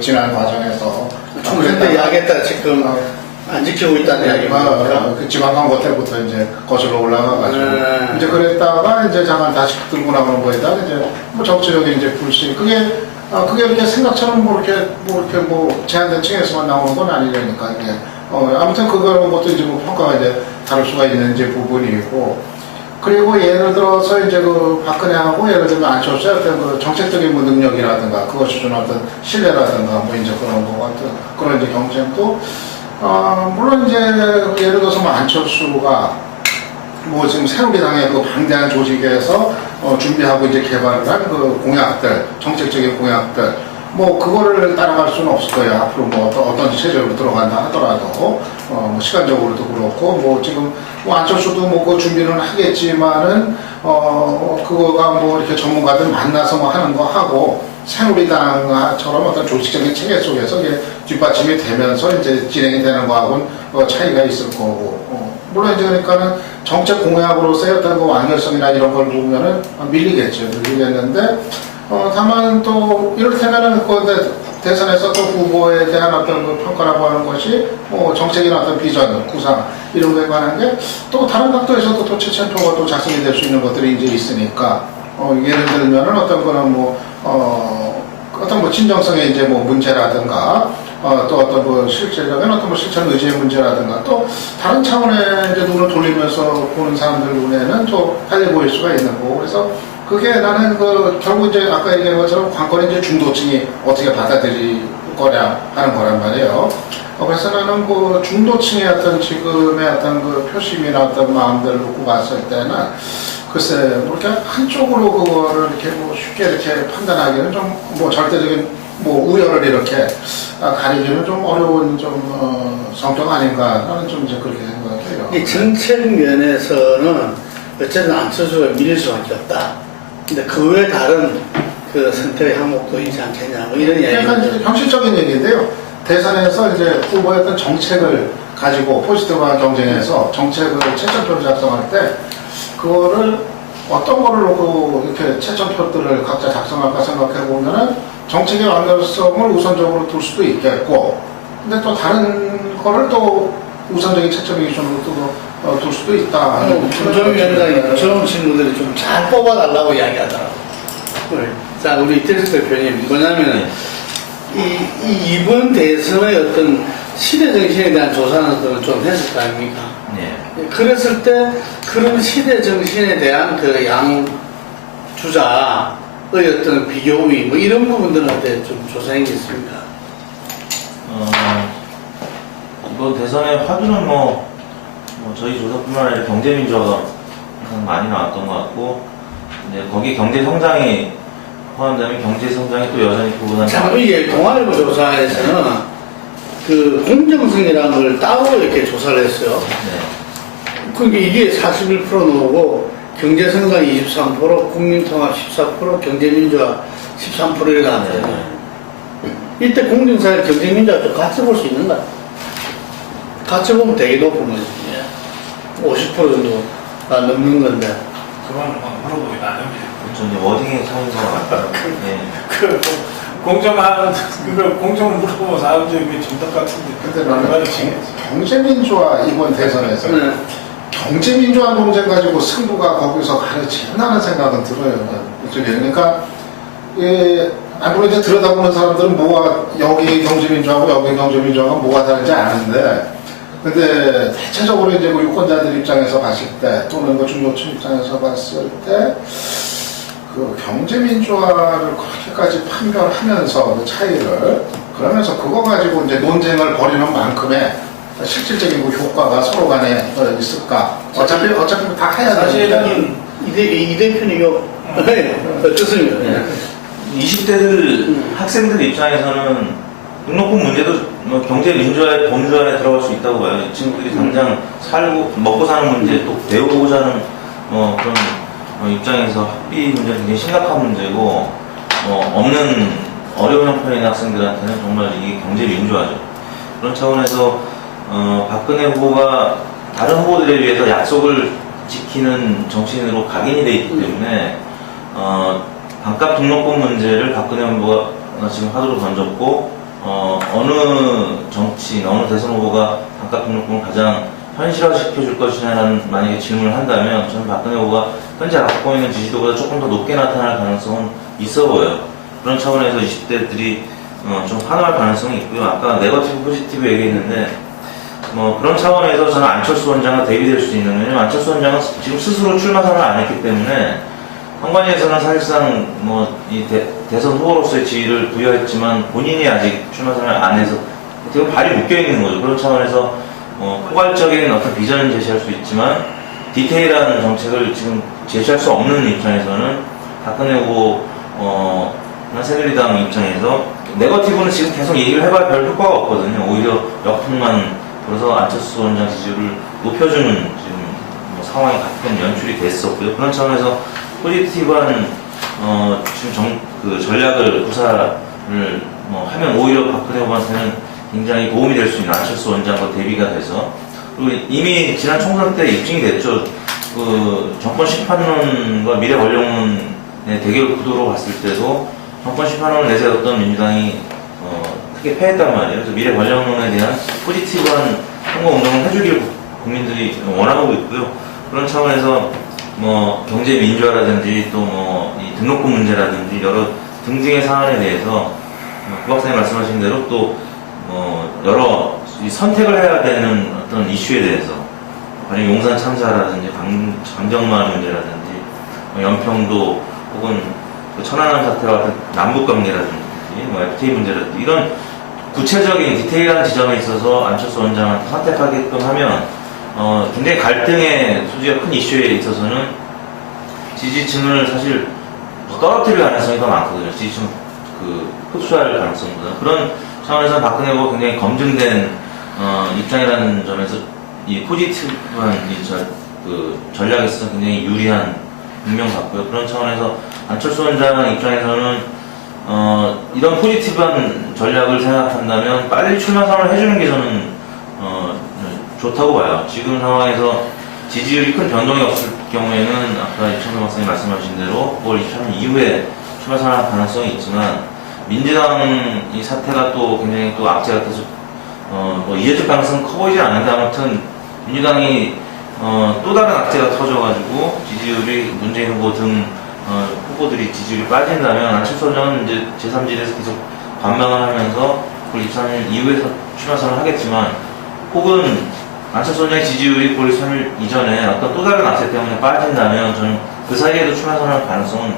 지난 과정에서 총선 때 이야기했다 지금 안 지키고 있다는 이야기입니다. 그 지방간 호텔부터 이제 거슬러 올라가가지고 이제 그랬다가 이제 잠깐 다시 들고 나오는 거에다 이제 뭐 정치적인 이제 불신 그게 이렇게 생각처럼 뭐 이렇게 제한된 층에서만 나오는 건 아니라니까 이게 아무튼 그거는 것도 이제 뭐 평가가 이제 다를 수가 있는 이제 부분이고. 그리고 예를 들어서 이제 그 박근혜하고 예를 들면 안철수의 어떤 그 정책적인 뭐 능력이라든가 그것이 주는 어떤 신뢰라든가 뭐 이제 그런 거 같은 그런 이제 경쟁도 물론 이제 예를 들어서 뭐 안철수가 뭐 지금 새누리당의 그 방대한 조직에서 준비하고 이제 개발을 한 그 공약들 정책적인 공약들 뭐 그거를 따라갈 수는 없을 거예요. 앞으로 뭐 어떤 체제로 들어간다 하더라도 뭐 시간적으로도 그렇고 뭐 지금 뭐 안철수도 뭐 그 준비는 하겠지만은 그거가 뭐 이렇게 전문가들 만나서 뭐 하는 거 하고 새누리당처럼 어떤 조직적인 체계 속에서 이게 뒷받침이 되면서 이제 진행이 되는 거하고는 차이가 있을 거고 물론 이제 그러니까는 정책 공약으로서의 어떤 그 완결성이나 이런 걸 보면은 밀리겠죠. 밀리겠는데 다만 또 이를테면은 그 대선에서 또 후보에 대한 어떤 그 평가라고 하는 것이 뭐 정책이나 어떤 비전, 구상 이런 거에 관한 게 또 다른 각도에서도 또 체천표가 또 작성이 될 수 있는 것들이 이제 있으니까 예를 들면은 어떤 거는 뭐 어떤 뭐 진정성의 이제 뭐 문제라든가 또 어떤 뭐 실제적인 어떤 뭐 실천 의지의 문제라든가 또 다른 차원의 이제 눈을 돌리면서 보는 사람들 눈에는 또 달리 보일 수가 있는 거고 그래서 그게 나는 그 결국 이제 아까 얘기한 것처럼 관건은 이제 중도층이 어떻게 받아들일 거냐 하는 거란 말이에요. 그래서 나는 그 중도층의 어떤 지금의 어떤 그 표심이나 어떤 마음들을 놓고 봤을 때는 글쎄 뭐 이렇게 한쪽으로 그거를 이렇게 뭐 쉽게 이렇게 판단하기는 좀 뭐 절대적인 뭐 우열을 이렇게 가리기는 좀 어려운 좀 성격 아닌가 나는 좀 이제 그렇게 생각해요. 이 정책 면에서는 어쨌든 안철수가 밀릴 수밖에 없다. 근데 그 외에 다른 그 선택의 항목도 있지 않겠냐 뭐 이런 이야기가 약간 현실적인 얘기인데요. 대선에서 이제 후보의 어떤 정책을 가지고 포지티브한 경쟁에서 정책을 채점표를 작성할 때 그거를 어떤 거를 놓고 이렇게 채점표들을 각자 작성할까 생각해 보면은 정책의 완결성을 우선적으로 둘 수도 있겠고 근데 또 다른 거를 또 우선적인 채점 기준으로 또 둘 수도 있다. 김종인 위원장이 저런 친구들이 좀 잘 뽑아달라고 이야기하더라고. 자, 우리 이태석 대표님, 뭐냐면, 이번 대선의 어떤 시대 정신에 대한 조사는 좀 했을 거 아닙니까? 네. 그랬을 때, 그런 시대 정신에 대한 그 양 주자의 어떤 비교의 뭐 이런 부분들은 어때 좀 조사한 게 있습니까? 이번 대선의 화두는 뭐 저희 조사뿐만 아니라 경제민주화가 많이 나왔던 것 같고, 이제 거기 경제 성장이 포함되면 경제 성장이 또 여전히 부분한. 참 이게 동아일보 조사에서는 그 공정성이라는 걸 따로 이렇게 조사를 했어요. 네. 그러니까 이게 41% 나오고 경제 성장 23%, 국민통합 14%, 경제민주화 13% 이렇게 나왔어요. 이때 공정사회 경제민주화 좀 같이 볼 수 있는가? 같이 보면 되게 높은 거지. 50% 정도 넘는 건데. 그건 물어보기 나름이에요. 그렇죠. 이제 워딩의 차이가 같아요. 네. 공정한, 그걸 공정을 물어보면 사람들이 그게 정답 같은데. 근데 나는 경제민주화 이번 대선에서 네. 경제민주화 논쟁 가지고 승부가 거기서 가르친다는 생각은 들어요. 그러니까 물론 이제 들여다보는 사람들은 여기 경제민주화하고 여기 경제민주화가 뭐가 다른지 아는데 근데 대체적으로 이제 그 유권자들 입장에서 봤을 때 또는 그 중도층 입장에서 봤을 때 그 경제민주화를 그렇게까지 판별하면서 그 차이를 그러면서 그거 가지고 이제 논쟁을 벌이는 만큼의 실질적인 그 효과가 서로 간에 있을까? 어차피 다 해야 되니까. 사실은 이 대표님이 어떻습니까? 20대들 학생들 입장에서는 등록금 문제도 뭐 경제 민주화의 범주 안에 들어갈 수 있다고 봐요. 이 친구들이 당장 살고 먹고 사는 문제 또 배우고자 하는 그런 입장에서 학비 문제는 굉장히 심각한 문제고 없는 어려운 형편의 학생들한테는 정말 이게 경제 민주화죠. 그런 차원에서 박근혜 후보가 다른 후보들에 비해서 약속을 지키는 정치인으로 각인이 돼 있기 때문에 반값 등록금 문제를 박근혜 후보가 지금 하도로 던졌고, 어느 정치인, 어느 대선 후보가 반값 등록금을 가장 현실화시켜줄 것이냐는 만약에 질문을 한다면 저는 박근혜 후보가 현재 갖고 있는 지지도보다 조금 더 높게 나타날 가능성은 있어 보여요. 그런 차원에서 20대들이 좀 환호할 가능성이 있고요. 아까 네거티브 포지티브 얘기했는데 그런 차원에서 저는 안철수 원장과 대비될 수 있는, 왜냐면 안철수 원장은 지금 스스로 출마 선언을 안 했기 때문에 선관위에서는 사실상 이 대선 후보로서의 지위를 부여했지만 본인이 아직 출마 선언을 안 해서 지금 발이 묶여 있는 거죠. 그런 차원에서 포괄적인 어떤 비전을 제시할 수 있지만 디테일한 정책을 지금 제시할 수 없는 입장에서는 박근혜 후보나 새누리당 입장에서 네거티브는 지금 계속 얘기를 해봐야 별 효과가 없거든요. 오히려 역풍만 불어서 안철수 원장 지지율을 높여주는 지금 상황이 가끔 연출이 됐었고요. 그런 차원에서 포지티브한 지금 그 전략을 구사를 하면 오히려 박근혜 후보한테는 굉장히 도움이 될 수 있는, 안철수 원장과 대비가 돼서. 그리고 이미 지난 총선 때 입증이 됐죠. 그 정권 심판론과 미래 권력론의 대결 구도로 봤을 때도 정권 심판론을 내세웠던 민주당이 크게 패했단 말이에요. 그래서 미래 권력론에 대한 포지티브한 선거 운동을 해주길 국민들이 원하고 있고요. 그런 차원에서 경제 민주화라든지 또 이 등록금 문제라든지 여러 등등의 사안에 대해서 구 박사님 말씀하신 대로 또 여러 선택을 해야 되는 어떤 이슈에 대해서, 만약 용산 참사라든지 강정마을 문제라든지 연평도 혹은 그 천안함 사태와 같은 남북 관계라든지 FTA 문제라든지 이런 구체적인 디테일한 지점에 있어서 안철수 원장한테 선택하게끔 하면 굉장히 갈등의 소지가 큰 이슈에 있어서는 지지층을 사실 더 떨어뜨릴 가능성이 더 많거든요. 지지층 흡수할 가능성보다. 그런 차원에서 박근혜 후보가 굉장히 검증된 입장이라는 점에서 이 포지티브한 전략에 있어서 굉장히 유리한 분명 같고요. 그런 차원에서 안철수 원장 입장에서는 이런 포지티브한 전략을 생각한다면 빨리 출마 선언을 해주는 게 저는 좋다고 봐요. 지금 상황에서 지지율이 큰 변동이 없을 경우에는 아까 이창동 박사님 말씀하신 대로 9월 23일 이후에 출마 선언할 가능성이 있지만, 민주당 이 사태가 또 굉장히 또 악재가 계속 이어질 가능성은 커 보이지 않는데, 아무튼 민주당이 또 다른 악재가 터져가지고 지지율이 문재인 후보 등 후보들이 지지율이 빠진다면 안철수 원장은 이제 제3지대에서 계속 관망을 하면서 9월 23일 이후에 출마 선언을 하겠지만, 혹은 안철수 원장의 지지율이 9월 23일 이전에 어떤 또 다른 악재 때문에 빠진다면 저는 그 사이에도 출마 선언할 가능성은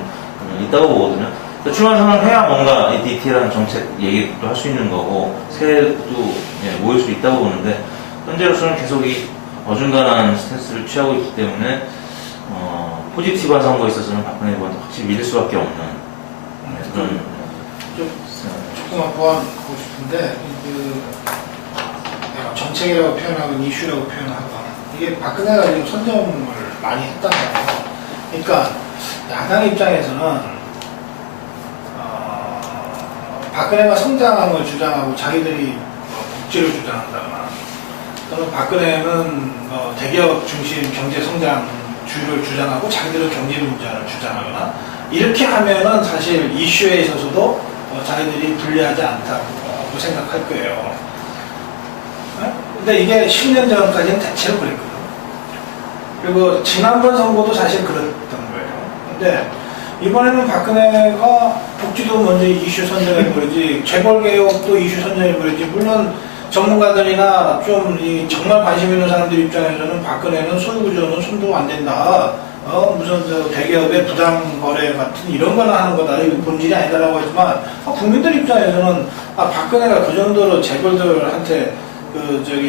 있다고 보거든요. 출마 선언을 해야 뭔가 이 디테일한 정책 얘기도 할 수 있는 거고 세도 모일 수 있다고 보는데, 현재로서는 계속 이 어중간한 스탠스를 취하고 있기 때문에 포지티브한 선거에 있어서는 박근혜 후보한테 확실히 믿을 수밖에 없는 그런. 조금만 보완하고 싶은데, 정책이라고 표현하고 이슈라고 표현하고, 이게 박근혜가 지금 선점을 많이 했다는 거예요. 그러니까 야당 입장에서는 박근혜가 성장을 주장하고 자기들이 복지를 주장한다거나, 또는 박근혜는 대기업 중심 경제 성장주의를 주장하고 자기들은 경제 민주화를 주장하거나, 이렇게 하면은 사실 이슈에 있어서도 자기들이 불리하지 않다고 생각할 거예요. 근데 이게 10년 전까지는 대체로 그랬거든요. 그리고 지난번 선거도 사실 그랬던 거예요. 근데 이번에는 박근혜가 복지도 먼저 이슈 선정해버리지, 재벌개혁도 이슈 선정해버리지. 물론 전문가들이나 좀 정말 관심 있는 사람들 입장에서는 박근혜는 소유구조는 손도 안 된다. 무슨 대기업의 부당거래 같은 이런 거나 하는 거다. 이거 본질이 아니다라고 하지만, 국민들 입장에서는 박근혜가 그 정도로 재벌들한테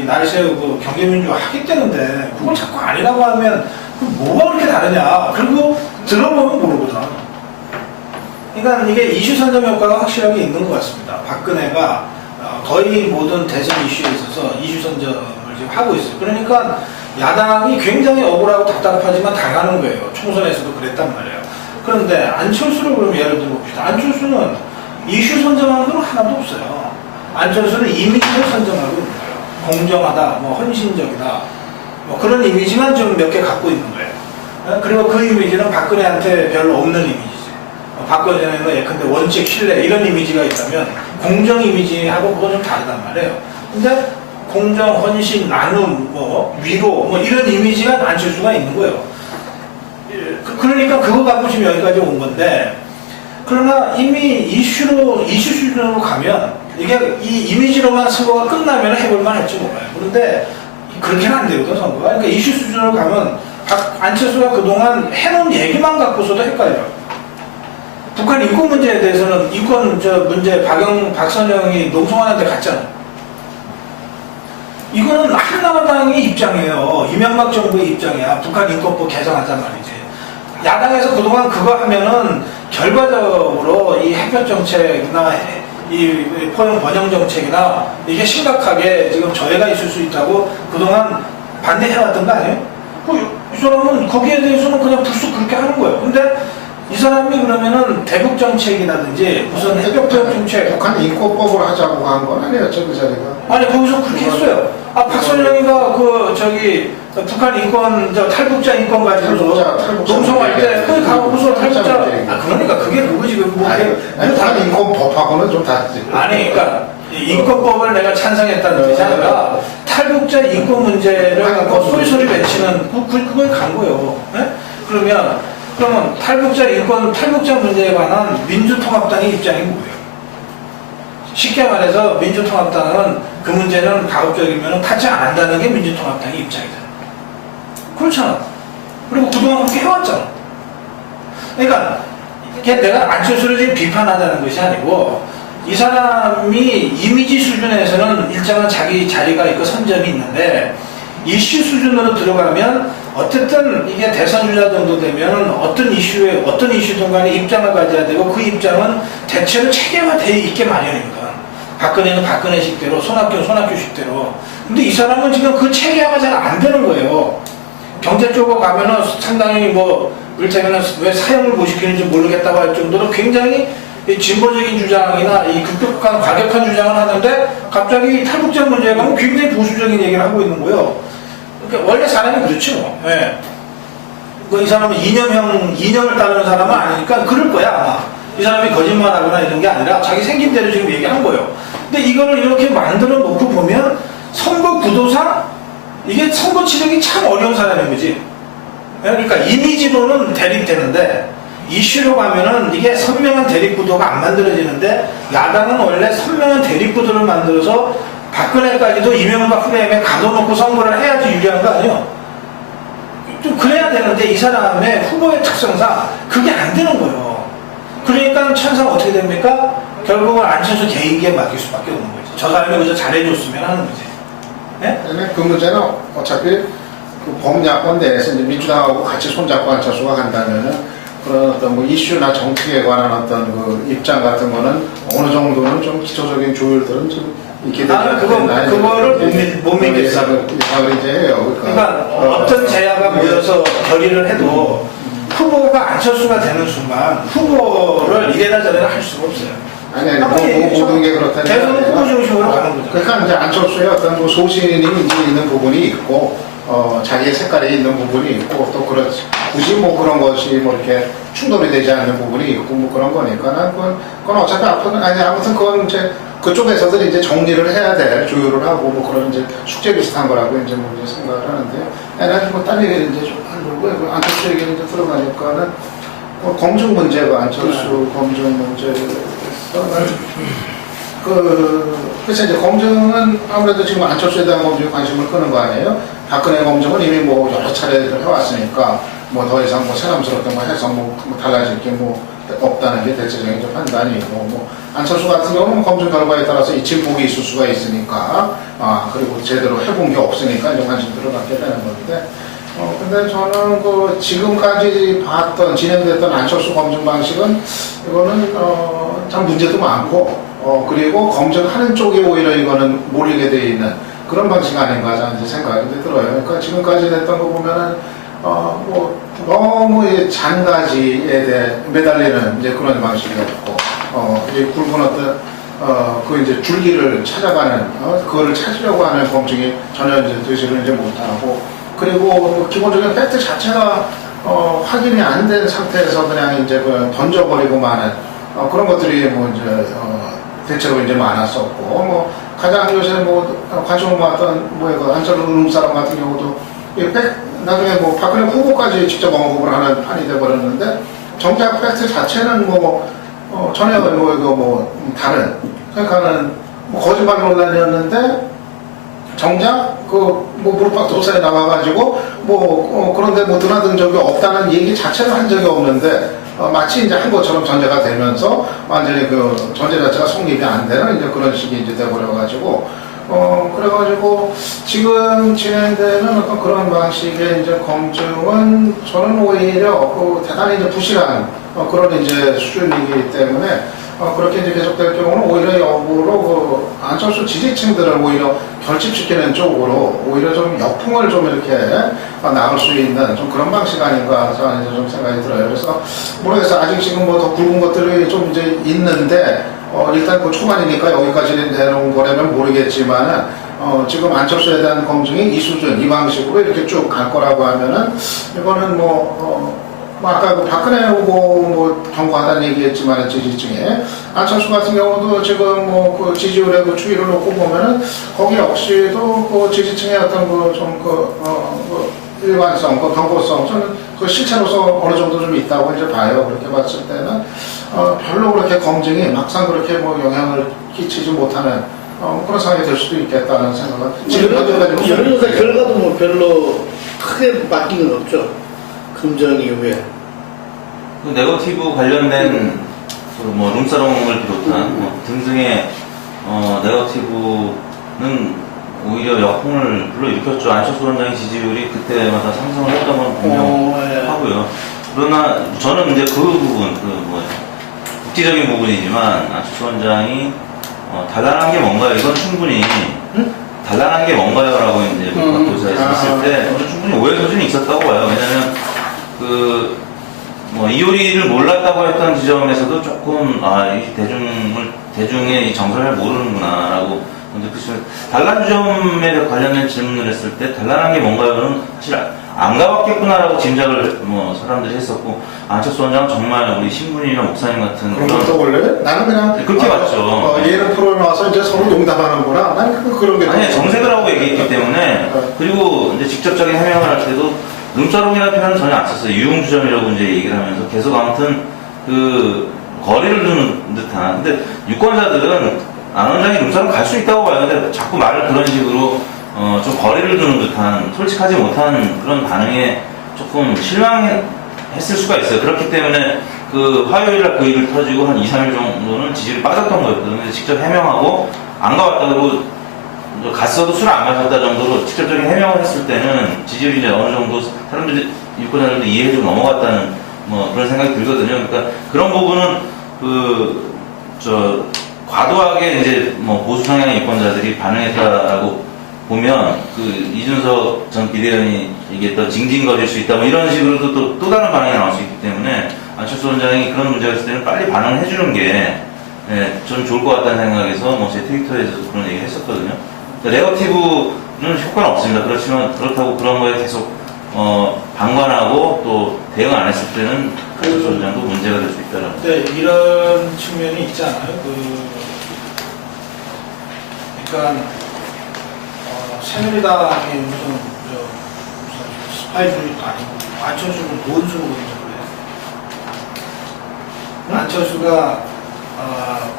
날 세우고 경제민주화 하겠다는데 그걸 자꾸 아니라고 하면 뭐가 그렇게 다르냐. 그리고 들어보면 모르거든. 그러니까 이게 이슈 선점 효과가 확실하게 있는 것 같습니다. 박근혜가 거의 모든 대선 이슈에 있어서 이슈 선점을 지금 하고 있어요. 그러니까 야당이 굉장히 억울하고 답답하지만 당하는 거예요. 총선에서도 그랬단 말이에요. 그런데 안철수를 그럼 예를 들어 봅시다. 안철수는 이슈 선점하는 건 하나도 없어요. 안철수는 이미지를 선점하고 있는 거예요. 공정하다, 헌신적이다, 그런 이미지만 좀 몇 개 갖고 있는 거예요. 그리고 그 이미지는 박근혜한테 별로 없는 이미지지. 박근혜는 예컨대 원칙, 신뢰 이런 이미지가 있다면 공정 이미지하고 그건 좀 다르단 말이에요. 근데 공정, 헌신, 나눔, 뭐 위로 뭐 이런 이미지가 안철수가 있는 거예요. 그러니까 그거 갖고 지금 여기까지 온 건데, 그러나 이미 이슈 수준으로 가면 이게 이 이미지로만 선거가 끝나면 해볼만 할지 몰라요. 그런데 그렇게는 안 되거든, 선거가. 그러니까 이슈 수준으로 가면 안철수가 그동안 해놓은 얘기만 갖고서도 헷갈려요. 북한 인권 문제에 대해서는 인권 문제 박선영이 농성환한테 갔잖아. 이거는 한나라당의 입장이에요. 이명박 정부의 입장이야. 북한 인권법 개정하자 말이지. 야당에서 그동안 그거 하면은 결과적으로 이 햇볕 정책이나 이 포용 번영 정책이나 이게 심각하게 지금 저해가 있을 수 있다고 그동안 반대해왔던 거 아니에요? 이 사람은 거기에 대해서는 그냥 불쑥 그렇게 하는 거예요. 근데 이 사람이 그러면은 대북 정책이라든지 무슨 햇볕 포용 정책, 북한 인권법을 하자고 한 건 아니었죠, 그 자리가. 아니 거기서 그렇게 했어요. 박선영이가 북한 인권 탈북자 인권 가지고서 농성할 때 거기 가고서 탈북자 그러니까 그게 그거지. 북한 인권법하고는 좀 다르지. 아니 그러니까 인권법을 내가 찬성했다는 뜻이 아니라 탈북자 인권 문제를 갖고 소리소리 외치는 그걸 간 거예요. 네? 그러면 탈북자 문제에 관한 민주통합당의 입장이 뭐예요? 쉽게 말해서 민주통합당은 그 문제는 가급적이면 타치 안 한다는 게 민주통합당의 입장이잖아. 그렇잖아. 그리고 그동안 그렇게 해왔잖아. 그러니까 이게 내가 안철수를 지금 비판하자는 것이 아니고 이 사람이 이미지 수준에서는 일정한 자기 자리가 있고 선점이 있는데 이슈 수준으로 들어가면 어쨌든 이게 대선 주자 정도 되면 어떤 이슈든 간에 입장을 가져야 되고 그 입장은 대체로 체계화되어 있게 마련이거든. 박근혜는 박근혜식대로, 손학규식대로. 근데 이 사람은 지금 그 체계화가 잘 안 되는 거예요. 경제 쪽으로 가면은 상당히 이를테면 왜 사형을 못 시키는지 모르겠다고 할 정도로 굉장히 진보적인 주장이나 이 급격한 과격한 주장을 하는데 갑자기 탈북자 문제에 가면 굉장히 보수적인 얘기를 하고 있는 거예요. 그러니까 원래 사람이 그렇죠. 뭐. 예. 이 사람은 이념을 따르는 사람은 아니니까 그럴 거야 아마. 이 사람이 거짓말하거나 이런 게 아니라 자기 생긴 대로 지금 얘기한 거예요. 근데 이거를 이렇게 만들어 놓고 보면 선거 구도상 이게 선거 치르기 참 어려운 사람인 거지. 그러니까 이미지로는 대립되는데 이슈로 가면은 이게 선명한 대립구도가 안 만들어지는데 야당은 원래 선명한 대립구도를 만들어서 박근혜까지도 이명박 프레임에 가둬놓고 선거를 해야지 유리한 거 아니에요? 좀 그래야 되는데 이 사람의 후보의 특성상 그게 안 되는 거예요. 그러니까 천상 어떻게 됩니까? 결국은 안철수 개인기에 맡길 수밖에 없는 거지. 저 사람이 그저 잘해줬으면 하는 거지. 네? 그 문제는 어차피 그 범야권 내에서 이제 민주당하고 같이 손잡고 안철수가 간다면은 그런 어떤 이슈나 정책에 관한 어떤 그 입장 같은 거는 어느 정도는 좀 기초적인 조율들은 좀 있게 되는 그거를 못 믿겠어요. 이상을 이제 해요. 그러니까 어떤 제야가 모여서 결의를 해도 후보가 안철수가 되는 순간 후보를 이래나 저래나 할 수가 없어요. 아니 모든 게 그렇다는 게 대선은 후보 중심으로 가는 거죠. 그러니까 이제 안철수의 어떤 소신이 있는 부분이 있고 자기의 색깔이 있는 부분이 있고 또 그렇지 굳이 그런 것이 이렇게 충돌이 되지 않는 부분이 있고 그런 거니까 난 그건 어차피 아무튼 그건 이제 그쪽에서들 이제 정리를 해야 될 조율을 하고 그런 이제 숙제 비슷한 거라고 이제 이제 생각을 하는데요. 나는 딴 얘기를 이제 좀 하려고 안철수 얘기를 이제 들어가니까는 검증 문제가 안철수 검증 문제에서는 그래서 이제 검증은 아무래도 지금 안철수에 대한 검증에 관심을 끄는 거 아니에요? 박근혜 검증은 이미 여러 차례 해왔으니까 더 이상 새삼스럽게 해서 달라질 게 없다는 게 대체적인 판단이고 안철수 같은 경우는 검증 결과에 따라서 이침복이 있을 수가 있으니까 그리고 제대로 해본 게 없으니까 이제 관심들을 갖게 되는 건데 근데 저는 지금까지 진행됐던 안철수 검증 방식은 이거는 참 문제도 많고 그리고 검증하는 쪽이 오히려 이거는 몰리게 돼 있는 그런 방식 아닌가 이제 생각이 들어요. 그러니까 지금까지 됐던 거 보면은 너무 잔가지에 대해 매달리는 이제 그런 방식이었고 이제 굵은 어떤 그 이제 줄기를 찾아가는 그거를 찾으려고 하는 검증이 전혀 이제 되지를 이제 못하고 그리고 기본적인 팩트 자체가 확인이 안 된 상태에서 그냥 이제 그 던져버리고 마는 그런 것들이 뭐 이제 대체로 이제 많았었고 뭐 가장 요새 뭐 관심을 모았던 그 안철수 룸사람 같은 경우도 나중에 뭐 박근혜 후보까지 직접 언급을 하는 판이 돼버렸는데 정작 팩트 자체는 전혀 다른 그러니까는 뭐 거짓말 논란이었는데 정작 무릎팍 도사에 나와가지고 그런데 드나든 적이 없다는 얘기 자체를 한 적이 없는데 마치 이제 한 것처럼 전제가 되면서 완전히 그 전제 자체가 성립이 안 되는 이제 그런 식이 이제 돼버려가지고 그래가지고 지금 진행되는 어떤 그런 방식의 이제 검증은 저는 오히려 대단히 이제 부실한 그런 이제 수준이기 때문에 그렇게 이제 계속될 경우는 오히려 역으로 안철수 지지층들을 오히려 결집시키는 쪽으로 오히려 좀 역풍을 좀 이렇게 나올 수 있는 좀 그런 방식 아닌가 저는 이제 좀 생각이 들어요. 그래서 모르겠어요. 아직 지금 더 굵은 것들이 좀 이제 있는데 일단 그 초반이니까 여기까지 되는 거라면 모르겠지만은 지금 안철수에 대한 검증이 이 수준, 이 방식으로 이렇게 쭉 갈 거라고 하면은 이거는 아까 박근혜 후보 경고하다는 얘기했지만 지지층에 안철수 같은 경우도 지금 그 지지율의 그 추이를 놓고 보면은 거기 역시도 그 지지층의 어떤 일관성, 경고성 저는 그 실체로서 어느 정도 좀 있다고 이제 봐요. 그렇게 봤을 때는 별로 그렇게 검증이 막상 그렇게 영향을 끼치지 못하는 그런 상황이 될 수도 있겠다는 생각은 지금 현재까지 여론조사 결과도 별로 크게 바뀐 건 없죠. 금정 이후에. 그 네거티브 관련된 룸사롱을 비롯한 등등의 네거티브는 오히려 역풍을 불러일으켰죠. 안철수 원장의 지지율이 그때마다 상승을 했던 건 분명하고요. 그러나 저는 이제 그 부분, 국지적인 부분이지만 안철수 원장이 단란한 게 뭔가요? 이건 충분히 단란한 게 뭔가요? 라고 이제 박도사에서 했을 때 저는 충분히 오해 소진이 있었다고 봐요. 왜냐면 이 요리를 몰랐다고 했던 지점에서도 조금 이 대중의 이 정서를 모르는구나라고 먼저 단란주점에 관련된 질문을 했을 때 단란한 게 뭔가요는 사실 안 가봤겠구나라고 짐작을 사람들이 했었고 안철수 원장은 정말 우리 신부님이나 목사님 같은 그런 것도 원래 나는 그냥 그렇게 봤죠. 예능 프로에 나와서 이제 서로 농담하는구나. 난 그런 게 아니 정색을 하고 얘기했기 때문에 그리고 이제 직접적인 해명을 할 때도 룸사롱이라는 표현은 전혀 안 썼어요. 유흥주점이라고 이제 얘기를 하면서 계속 아무튼 그 거리를 두는 듯한. 근데 유권자들은 안 원장이 룸사롱 갈 수 있다고 봐요. 근데 자꾸 말을 그런 식으로 좀 거리를 두는 듯한 솔직하지 못한 그런 반응에 조금 실망했을 수가 있어요. 그렇기 때문에 그 화요일날 그 일을 터지고 한 2, 3일 정도는 지지율이 빠졌던 거였거든요. 근데 직접 해명하고 안 가봤다고 갔어도 술 안 마셨다 정도로 직접적인 해명을 했을 때는 지지율이 이제 어느 정도 사람들이 유권자들도 이해해주고 넘어갔다는 그런 생각이 들거든요. 그러니까 그런 부분은 과도하게 이제 보수 성향 유권자들이 반응했다라고 보면 이준석 전 비대위원이 얘기했던 징징거릴 수 있다 이런 식으로도 또 다른 반응이 나올 수 있기 때문에 안철수 원장이 그런 문제가 있을 때는 빨리 반응을 해주는 게 전 좋을 것 같다는 생각에서 제 트위터에서 그런 얘기를 했었거든요. 네거티브는 효과는 없습니다. 그렇지만 그렇다고 그런 거에 계속 방관하고 또 대응 안 했을 때는 안철수 원장도 문제가 될 수 있다라고. 네, 이런 측면이 있잖아요. 그러니까 새누리당이 무슨 스파이들도 아니고 안철수를 논수로 인정을 해요. 안철수가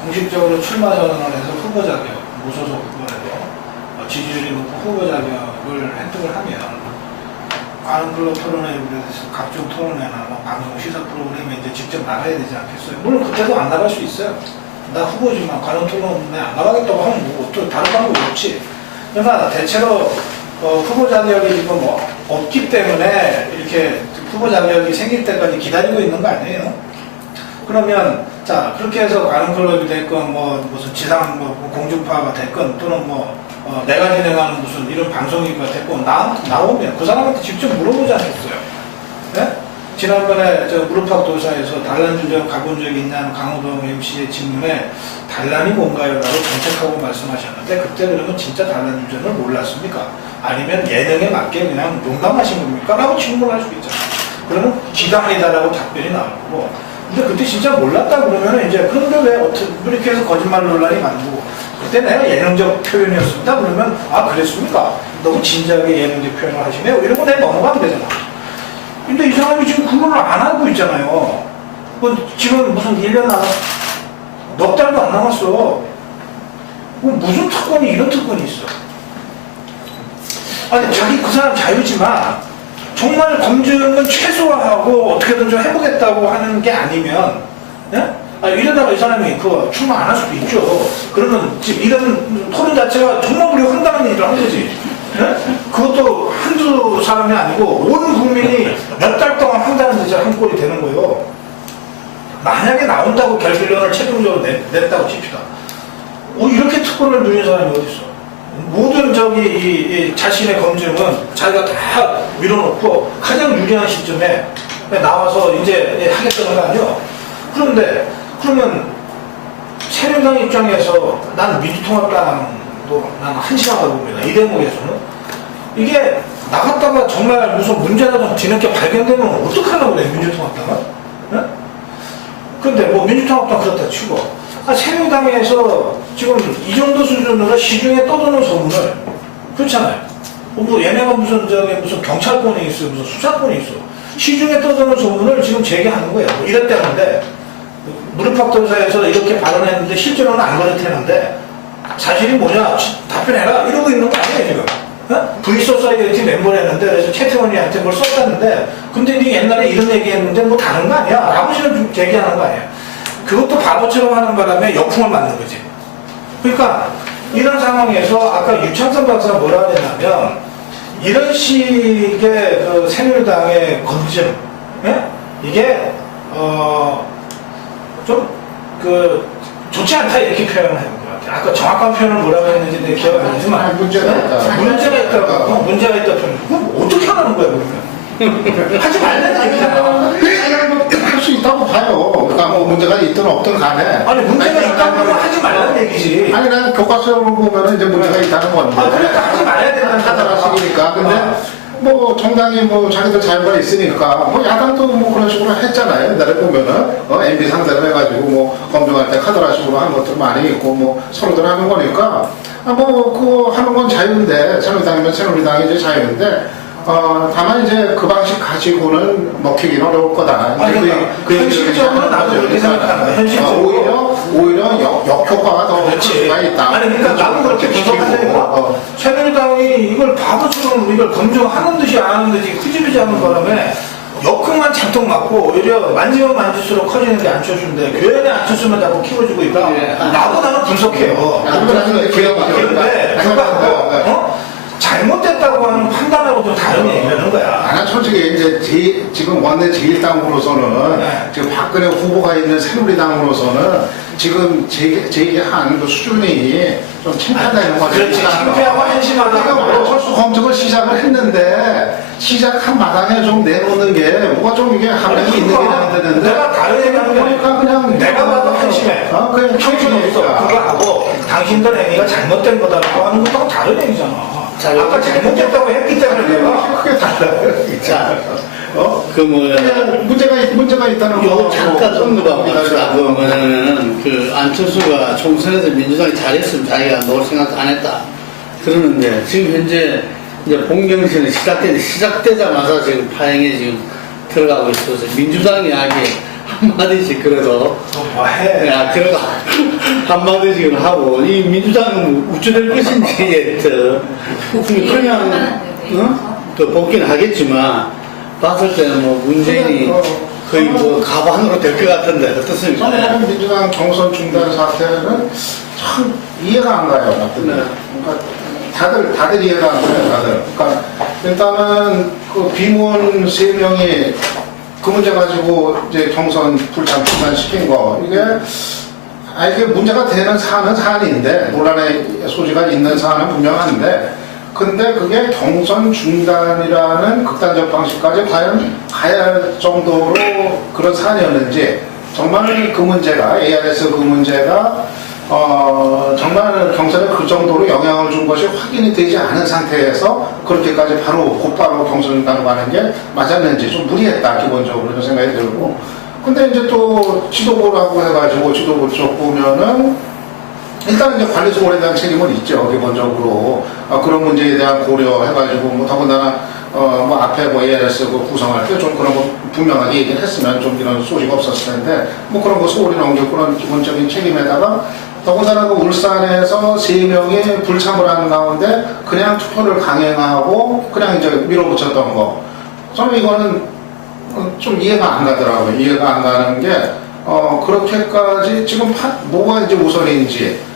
공식적으로 출마 선언을 해서 후보 자격, 무소속 후보라도 지지율이 높고 후보 자격을 획득을 하면 아는글로 토론회에 비해서 각종 토론회나 방송 시사 프로그램에 이제 직접 나가야 되지 않겠어요? 물론 그때도 안 나갈 수 있어요. 나 후보지만 관훈 토론회에 안 나가겠다고 하면 또 다른 방법이 없지. 그러나 대체로 후보 자격이 지금 없기 때문에 이렇게 후보 자격이 생길 때까지 기다리고 있는 거 아니에요? 그러면 자 그렇게 해서 관훈클럽이 됐건 무슨 지상 공중파가 됐건 또는 내가 진행하는 무슨 이런 방송이가 됐건 나오면 그 사람한테 직접 물어보지 않겠어요? 네? 지난번에 무릎팍 도사에서 단란주점 가본 적이 있냐는 강호동 MC의 질문에 단란이 뭔가요? 라고 정책하고 말씀하셨는데 그때 그러면 진짜 단란주점을 몰랐습니까? 아니면 예능에 맞게 그냥 농담하신 겁니까? 라고 질문을 할 수 있잖아요. 그러면 기간이다라고 답변이 나오고. 근데 그때 진짜 몰랐다 그러면 이제 그런데 왜 어떻게 이렇게 해서 거짓말 논란이 많고 그때 내가 예능적 표현이었습니다 그러면 아 그랬습니까? 너무 진지하게 예능적 표현을 하시네요. 이러고 내가 넘어가면 되잖아. 근데 이 사람이 지금 그걸 안 하고 있잖아요. 지금 무슨 1년 남았어? 넉 달도 안 남았어. 무슨 특권이 이런 특권이 있어? 아니 자기 그 사람 자유지만 정말 검증은 최소화하고 어떻게든 좀 해보겠다고 하는 게 아니면 예? 이러다가 이 사람이 그거 출마 안 할 수도 있죠. 그러면 지금 이런 토론 자체가 정말 우리 황당한 일을 한 거지. 예? 그것도 한두 사람이 아니고 온 국민이 몇 달 동안 한다는 듯이 한 꼴이 되는 거예요. 만약에 나온다고 결실론을 최종적으로 냈다고 칩시다. 이렇게 특권을 누린 사람이 어디 있어? 모든 이 자신의 검증은 자기가 다 밀어놓고 가장 유리한 시점에 나와서 이제 하겠다는 거 아니에요? 그런데 그러면 새누리당 입장에서 난 민주통합당도 난 한심하다고 봅니다. 이 대목에서는 이게 나갔다가 정말 무슨 문제가 좀 뒤늦게 발견되면 어떡하려고 그래 민주통합당은? 네? 근데 뭐 민주통합당 그렇다 치고 새누리당에서 지금 이 정도 수준으로 시중에 떠도는 소문을 그렇잖아요. 뭐 얘네가 무슨 경찰권이 있어 무슨 수사권이 있어 시중에 떠도는 소문을 지금 제기하는 거예요. 뭐 이랬다는데 무릎팍도사에서 이렇게 발언했는데 실제로는 안 그렇다는데 사실이 뭐냐 답변해라 이러고 있는 거 아니에요 지금. 어? V소사이어티 멤버랬는데 그래서 최태원이한테 뭘 썼다는데 근데 네 옛날에 이런 얘기했는데 뭐 다른 거 아니야 라고 지금 제기하는 거 아니에요. 그것도 바보처럼 하는 바람에 역풍을 맞는 거지. 그러니까 이런 상황에서 아까 유창선 박사가 뭐라 그랬냐면 이런 식의 그 새누리당의 검증 예? 이게 좀 좋지 않다 이렇게 표현을 해요. 아까 정확한 표현을 뭐라고 했는지 내 기억이 안 나지만 문제가 있다. 문제가 있다고 문제가 있다 표현. 그럼 어떻게 하는 거야 그러면? 하지 말라는 얘기잖아. 할 수 있다고 봐요. 그러니까 뭐 문제가 있든 없든 간에. 아니 문제가 있다고 하면 하지 말라는 얘기지. 아니 난 교과서를 보면은 이제 문제가 있다는 건데. 그러니까 하지 말아야 된다는 하더라시니까. 근데 뭐 정당이 뭐 자기들 자유가 있으니까 뭐 야당도 뭐 그런 식으로 했잖아요. 옛날에 보면은 MB 상대로 해가지고 뭐 검증할 때 카더라 식으로 하는 것들 많이 있고 뭐 서로들 하는 거니까 뭐 그거 하는 건 자유인데 새누리당이면 새누리당이 이제 자유인데. 다만 이제 그 방식 가지고는 먹히긴 어려울 거다. 현실적으로 나도 그렇게 생각하는 거야. 현실적으로. 오히려 역효과가 더 가치가 있다. 아니, 그러니까 나도 그렇게 분석한다니까. 새누리당이 이걸 바보처럼 이걸 검증하는 듯이 안 하는 듯이 흐지부지 하는 바람에 역풍만 잔뜩 맞고 오히려 만지면 만질수록 커지는 게 안철수인데 교연에 안철수만 자꾸 키워주고 있다. 나도 나는 분석해요. 그런데 그거 잘못됐다고 하는 판단하고 좀 다른 얘기라는 거야. 나는 솔직히 이제 지금 원내 제1당으로서는 지금 박근혜 후보가 있는 새누리당으로서는 지금 제기한 그 수준이 좀 창피하다는 거죠. 그렇지. 창피하고 한심하다고. 철수 검증을 시작을 했는데 시작한 마당에 좀 내놓는 게 뭐가 좀 이게 함량이 있는 게 나야 되는데 내가 다른 얘기하는 게 보니까 그냥 내가 봐도 한심해. 그냥 형편없어. 그거 하고 당신들 행위가 잘못된 거다라고 하는 것도 다른 얘기잖아. 아까 잘못됐다고 했기 때문에 내가 크게 달라요. 자, 문제가 있다는 요 거. 잠깐 언급합니다. 그 뭐냐면은 그 안철수가 총선에서 민주당이 잘했으면 자기가 놓을 생각 안 했다. 그러는데 지금 현재 이제 본경선이 시작되자마자 지금 파행에 지금 들어가고 있어서 민주당 이야기 한마디씩 그래도 뭐해? 야, 그래도 한마디씩 하고 이 민주당은 우쭈될 것인지 그냥 더 뽑긴 하겠지만 봤을 때는 뭐 문재인이 거의 뭐 가반으로 될 것 같은데 어떻습니까? 저는 민주당 경선 중단 사태는 참 이해가 안 가요. 그러니까 다들 이해가 안 가요. 다들. 그러니까 일단은 그 비문 3명이 그 문제 가지고 이제 경선 불참 중단시킨 거 이게 문제가 되는 사안은 사안인데 논란의 소지가 있는 사안은 분명한데 근데 그게 경선 중단이라는 극단적 방식까지 과연 가야 할 정도로 그런 사안이었는지 정말 그 문제가 ARS 그 문제가 정말 경선에 그 정도로 영향을 준 것이 확인이 되지 않은 상태에서 그렇게까지 곧바로 경선단으로 가는 게 맞았는지 좀 무리했다, 기본적으로 이런 생각이 들고. 근데 이제 또 지도부라고 해가지고 지도부 쪽 보면은 일단 이제 관리소홀에 대한 책임은 있죠, 기본적으로. 그런 문제에 대한 고려해가지고, 뭐 더군다나 뭐 앞에 뭐 ALS 그 구성할 때 좀 그런 거 분명하게 얘기를 했으면 좀 이런 소지가 없었을 텐데, 뭐 그런 거 소홀히 넘겨 그런 기본적인 책임에다가 더군다나 그 울산에서 3명이 불참을 하는 가운데 그냥 투표를 강행하고 그냥 이제 밀어붙였던 거. 저는 이거는 좀 이해가 안 가더라고요. 이해가 안 가는 게, 그렇게까지 지금 뭐가 이제 우선인지,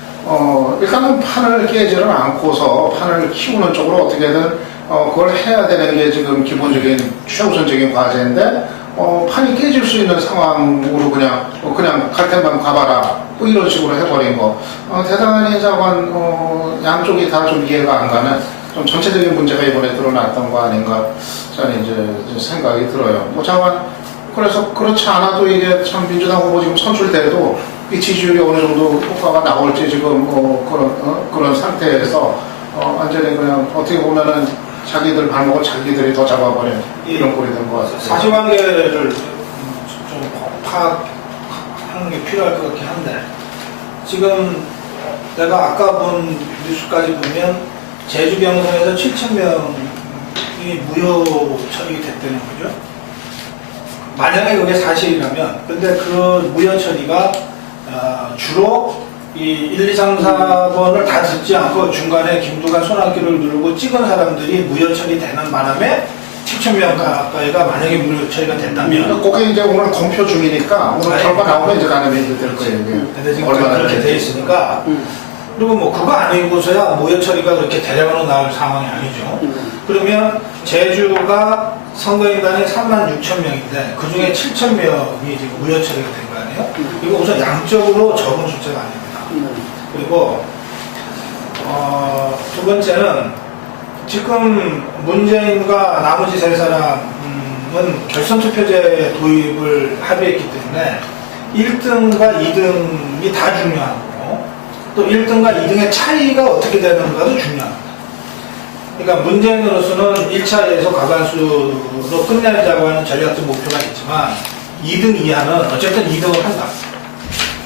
일단은 판을 깨지를 않고서 판을 키우는 쪽으로 어떻게든, 그걸 해야 되는 게 지금 기본적인 최우선적인 과제인데, 판이 깨질 수 있는 상황으로 그냥 갈 때만 가봐라. 뭐 이런 식으로 해버린 거. 대단히 양쪽이 다 좀 이해가 안 가는 좀 전체적인 문제가 이번에 드러났던 거 아닌가. 저는 이제 생각이 들어요. 뭐 그래서 그렇지 않아도 이게 참 민주당 후보 지금 선출돼도 이 지지율이 어느 정도 효과가 나올지 지금 그런 상태에서 완전히 그냥 어떻게 보면은 자기들 발목을 자기들이 더 잡아버린 이런 꼴이 된 것 같아요. 사실관계를 좀 파악하는 게 필요할 것 같긴 한데, 지금 내가 아까 본 뉴스까지 보면 제주 경선에서 7,000명이 무효 처리가 됐다는 거죠. 만약에 그게 사실이라면, 근데 그 무효 처리가 주로 이 1, 2, 3, 4번을 다 듣지 않고 중간에 김두관 손학규를 누르고 찍은 사람들이 무효 처리되는 바람에 7,000명 가까이가 만약에 무효 처리가 된다면, 그게 이제 오늘 검표 중이니까 오늘 결과 나오면 이제 가는 얘기 될 거예요. 근데 지금 그렇게 돼 있으니까, 그리고 뭐 그거 아니고서야 무효 처리가 그렇게 대량으로 나올 상황이 아니죠. 그러면 제주가 선거인단이 36,000명인데 그 중에 7,000명이 지금 무효 처리가 된 거 아니에요? 이거 우선 양적으로 적은 숫자가 아닙니다. 그리고 두 번째는 지금 문재인과 나머지 세 사람은 결선투표제 도입을 합의했기 때문에 1등과 2등이 다 중요하고 또 1등과 2등의 차이가 어떻게 되는가도 중요합니다. 그러니까 문재인으로서는 1차에서 과반수로 끝내자고 하는 전략적 목표가 있지만 2등 이하는 어쨌든 2등을 한다.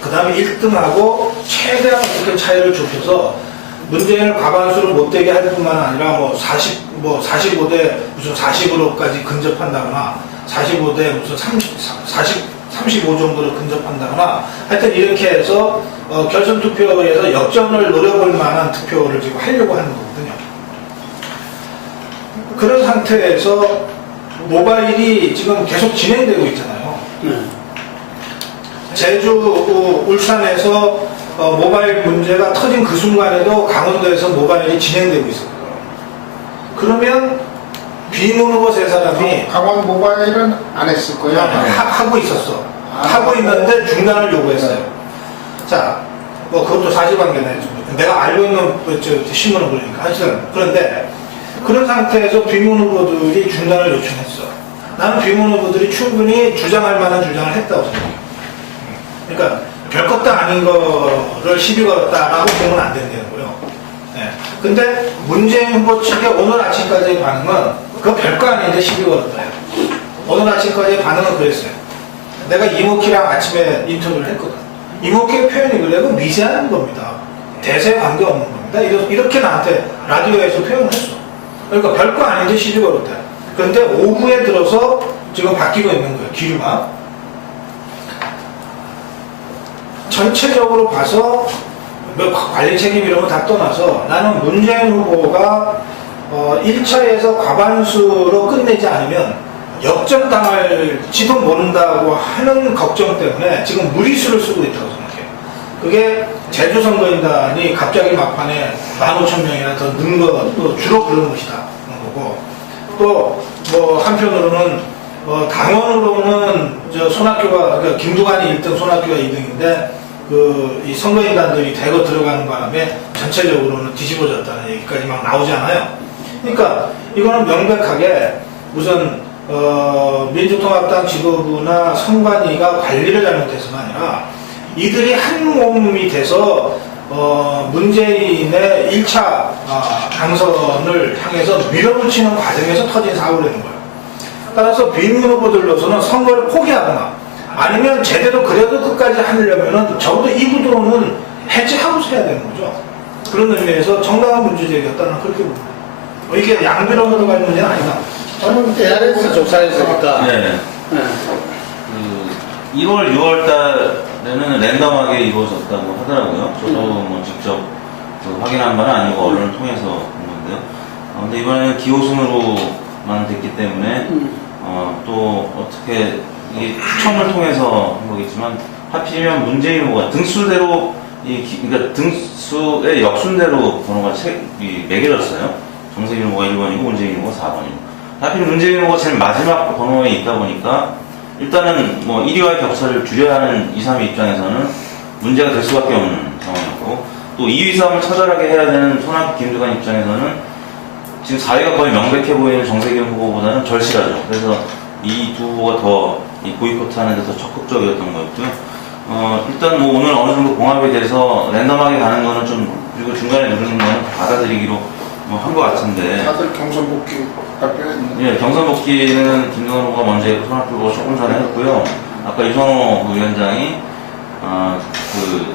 그 다음에 1등하고 최대한 어떻게 차이를 좁혀서 문재인을 과반수로 못되게 할 뿐만 아니라 뭐 45대 무슨 40으로까지 근접한다거나 45대 무슨 35 정도로 근접한다거나 하여튼 이렇게 해서 결선 투표에서 역전을 노려볼 만한 투표를 지금 하려고 하는 거거든요. 그런 상태에서 모바일이 지금 계속 진행되고 있잖아요. 제주, 울산에서 모바일 문제가 터진 그 순간에도 강원도에서 모바일이 진행되고 있었고요. 그러면 비문 후보 세 사람이 강원 모바일은 안 했을 거예요. 하고 있었어. 하고 있는데 중단을 요구했어요. 자, 뭐 그것도 사실관계네. 내가 알고 있는 신문을 보니까. 하여튼 그런데 그런 상태에서 비문 후보들이 중단을 요청했어. 나는 비문 후보들이 충분히 주장할 만한 주장을 했다고 생각해요. 그러니까 별것도 아닌 거를 시비 걸었다라고 보면 안 된다는 거예요. 네. 근데 문재인 후보 측의 오늘 아침까지의 반응은 그거 별거 아닌데 시비 걸었다. 오늘 아침까지의 반응은 그랬어요. 내가 이모키랑 아침에 인터뷰를 했거든. 이모키의 표현이 그래도 미세한 겁니다. 대세에 관계없는 겁니다. 이렇게 나한테 라디오에서 표현을 했어. 그러니까 별거 아닌데 시비 걸었다. 그런데 오후에 들어서 지금 바뀌고 있는 거예요. 기류가. 전체적으로 봐서 뭐 관리 책임 이런 거 다 떠나서 나는 문재인 후보가 1차에서 과반수로 끝내지 않으면 역전당할지도 모른다고 하는 걱정 때문에 지금 무리수를 쓰고 있다고 생각해요. 그게 제주 선거인단이 갑자기 막판에 15,000명이나 더 는 것도 주로 그런 것이다. 거고 또 뭐 한편으로는 당원으로는 손학규가 그러니까 김두관이 1등, 손학규가 2등인데 이 선거인단들이 대거 들어가는 바람에 전체적으로는 뒤집어졌다는 얘기까지 막 나오잖아요. 그러니까 이거는 명백하게 무슨 민주통합당 지도부나 선관위가 관리를 잘못해서가 아니라 이들이 한 몸이 돼서 문재인의 1차 당선을 향해서 밀어붙이는 과정에서 터진 사고라는 거예요. 따라서 비민 후보들로서는 선거를 포기하거나 아니면 제대로 그래도 끝까지 하려면은 적어도 이 구도는 해체하고서 해야 되는 거죠. 그런 의미에서 정당한 문제제기였다는 그렇게 봅니다. 이게 양비로 흘러갈 문제는 아니다. 저는 ARS 조사했으니까. 네. 네. 그 1월, 6월 달에는 랜덤하게 이루어졌다고 하더라고요. 저도 뭐 직접 그 확인한 바는 아니고 언론을 통해서 본 건데요. 근데 이번에는 기호순으로만 됐기 때문에 또 어떻게 이 추첨을 통해서 한 거겠지만 하필이면 문재인 후보가 등수대로 그러니까 등수의 역순대로 번호가 매겨졌어요. 정세균 후보가 1번이고 문재인 후보가 4번이고. 하필 문재인 후보가 제일 마지막 번호에 있다 보니까 일단은 뭐 1위와의 격차를 줄여야 하는 2, 3위 입장에서는 문제가 될 수밖에 없는 상황이었고 또 2위 싸움을 처절하게 해야 되는 손학규, 김두관 입장에서는 지금 4위가 거의 명백해 보이는 정세균 후보보다는 절실하죠. 그래서 이 두 후보가 더 이 보이콧 하는 데 더 적극적이었던 거였고요. 일단 뭐 오늘 어느 정도 봉합이 돼서 랜덤하게 가는 거는 좀 그리고 중간에 누르는 거는 받아들이기로 한 것 같은데. 다들 경선 복귀 발표했네. 예, 경선 복귀는 김두관 후보가 먼저 했고 손학규 후보가 조금 전에 했고요. 아까 유성호 위원장이 그